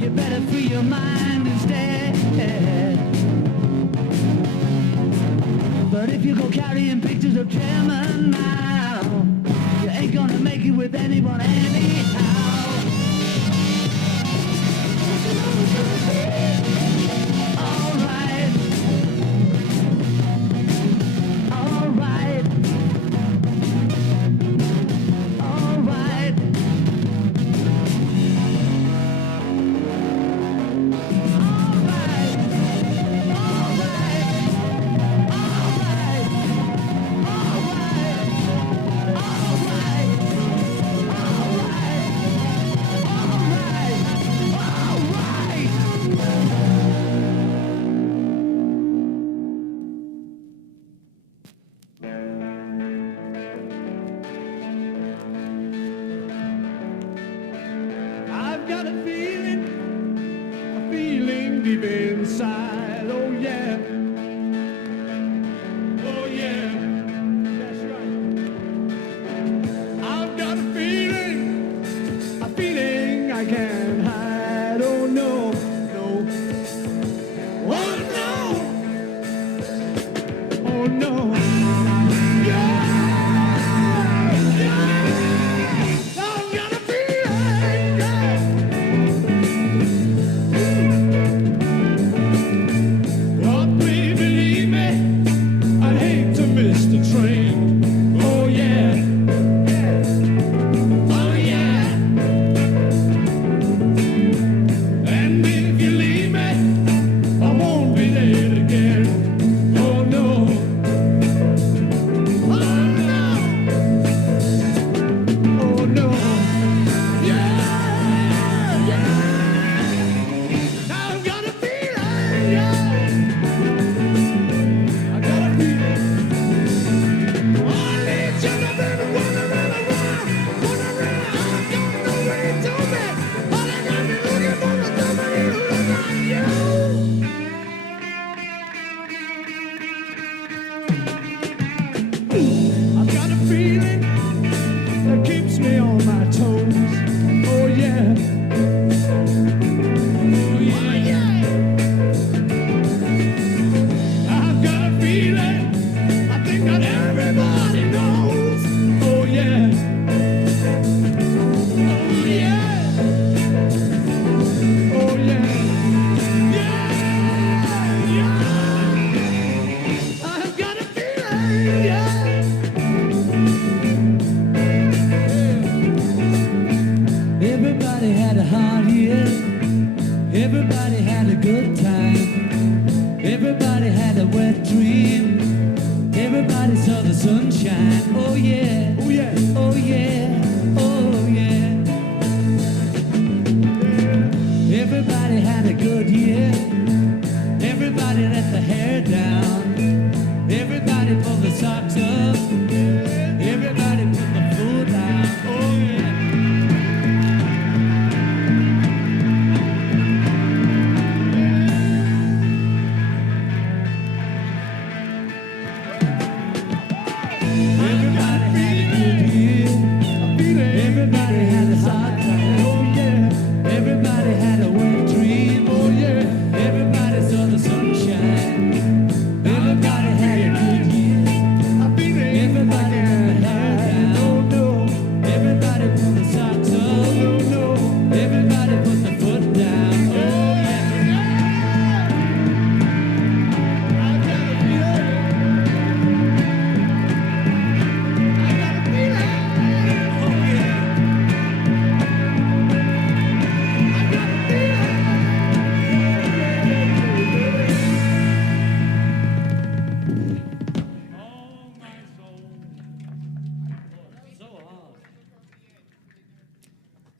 you better free your mind instead. But if you go carrying pictures of chairman now, you ain't gonna make it with anyone anyhow. Alright. Alright. Alright. Alright.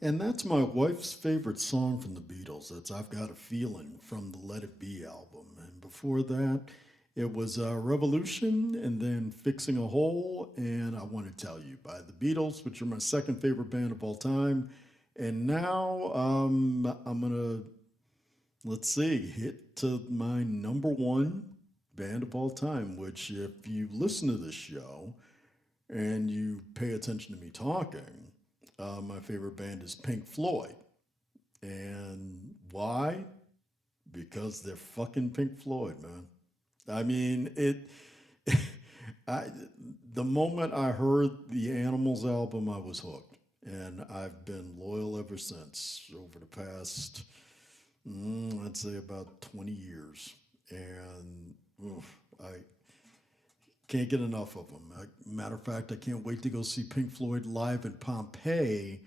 And that's my wife's favorite song from the Beatles. That's I've Got a Feeling from the Let It Be album. And before that, it was Revolution and then Fixing a Hole and I Want to Tell You by the Beatles, which are my second favorite band of all time. And now I'm going to, let's see, hit to my number one band of all time, which if you listen to this show and you pay attention to me talking, my favorite band is Pink Floyd. And why? Because they're fucking Pink Floyd, man. I mean, the moment I heard the Animals album, I was hooked. And I've been loyal ever since over the past, I'd say about 20 years. And I can't get enough of them. Matter of fact, I can't wait to go see Pink Floyd live in Pompeii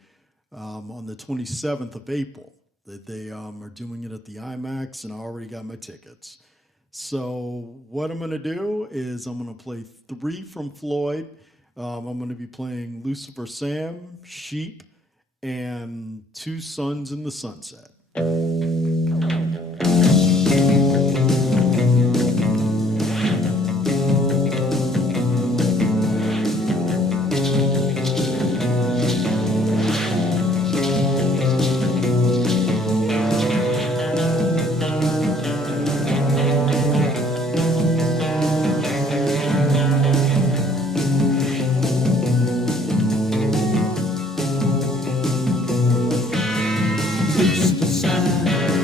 on the 27th of April. They are doing it at the IMAX, and I already got my tickets. So what I'm going to do is I'm going to play 3 from Floyd. I'm going to be playing Lucifer Sam, Sheep, and Two Suns in the Sunset. Lucifer sign,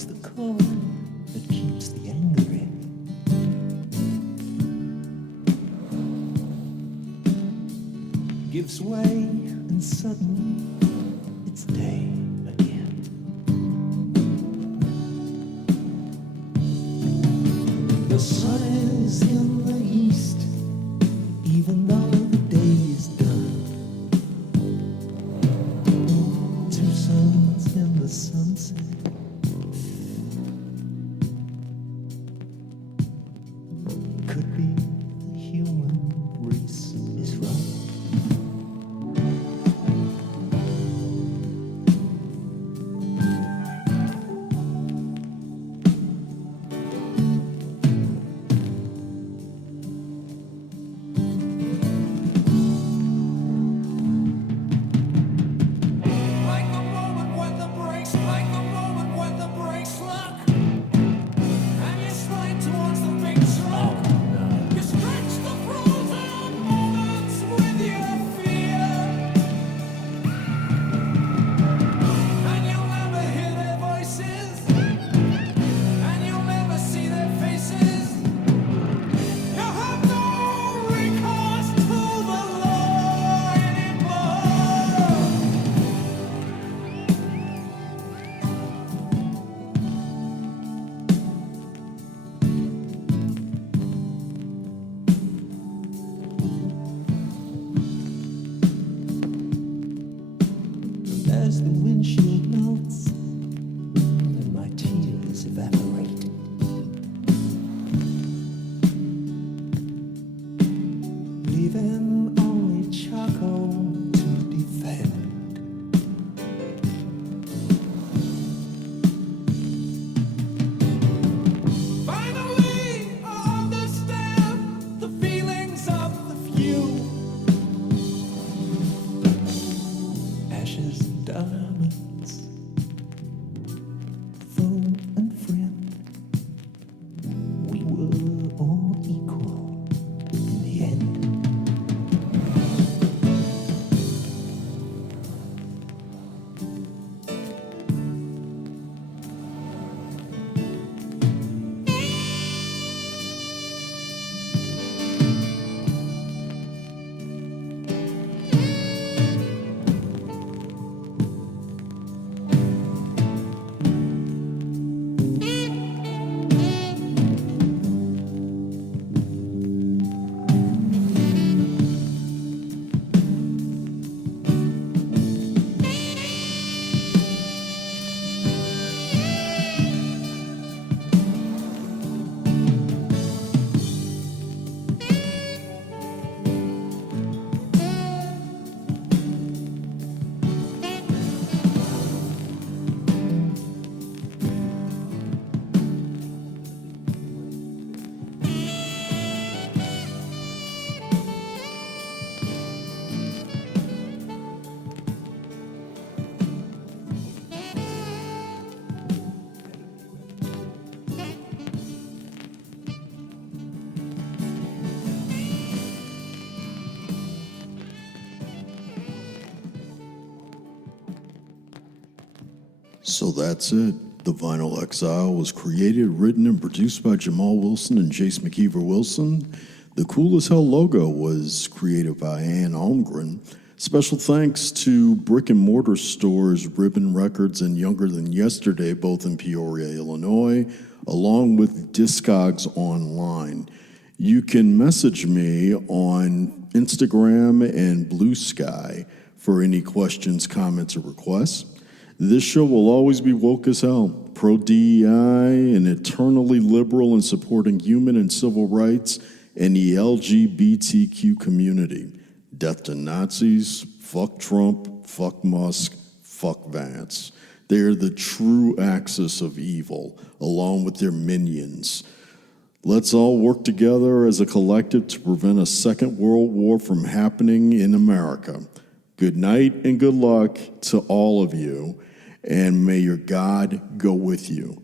pulls the cord that keeps the anger in. Gives way, and suddenly it's day again. The sun is in the east, even though the day is done. Two suns in the sunset. Could be the human race is right. As the windshield melts and my tears evaporate, leaving only charcoal to defend. Finally, I understand the feelings of the few. Ashes and diamonds, foe and friend, we were all equal in the end. So that's it. The Vinyl Exile was created, written, and produced by Jamal Wilson and Jace McKeever Wilson. The Cool as Hell logo was created by Ann Holmgren. Special thanks to brick and mortar stores Ribbon Records and Younger Than Yesterday, both in Peoria, Illinois, along with Discogs Online. You can message me on Instagram and Blue Sky for any questions, comments, or requests. This show will always be woke as hell, pro-DEI, and eternally liberal in supporting human and civil rights and the LGBTQ community. Death to Nazis, fuck Trump, fuck Musk, fuck Vance. They are the true axis of evil, along with their minions. Let's all work together as a collective to prevent a second world war from happening in America. Good night and good luck to all of you, and may your God go with you.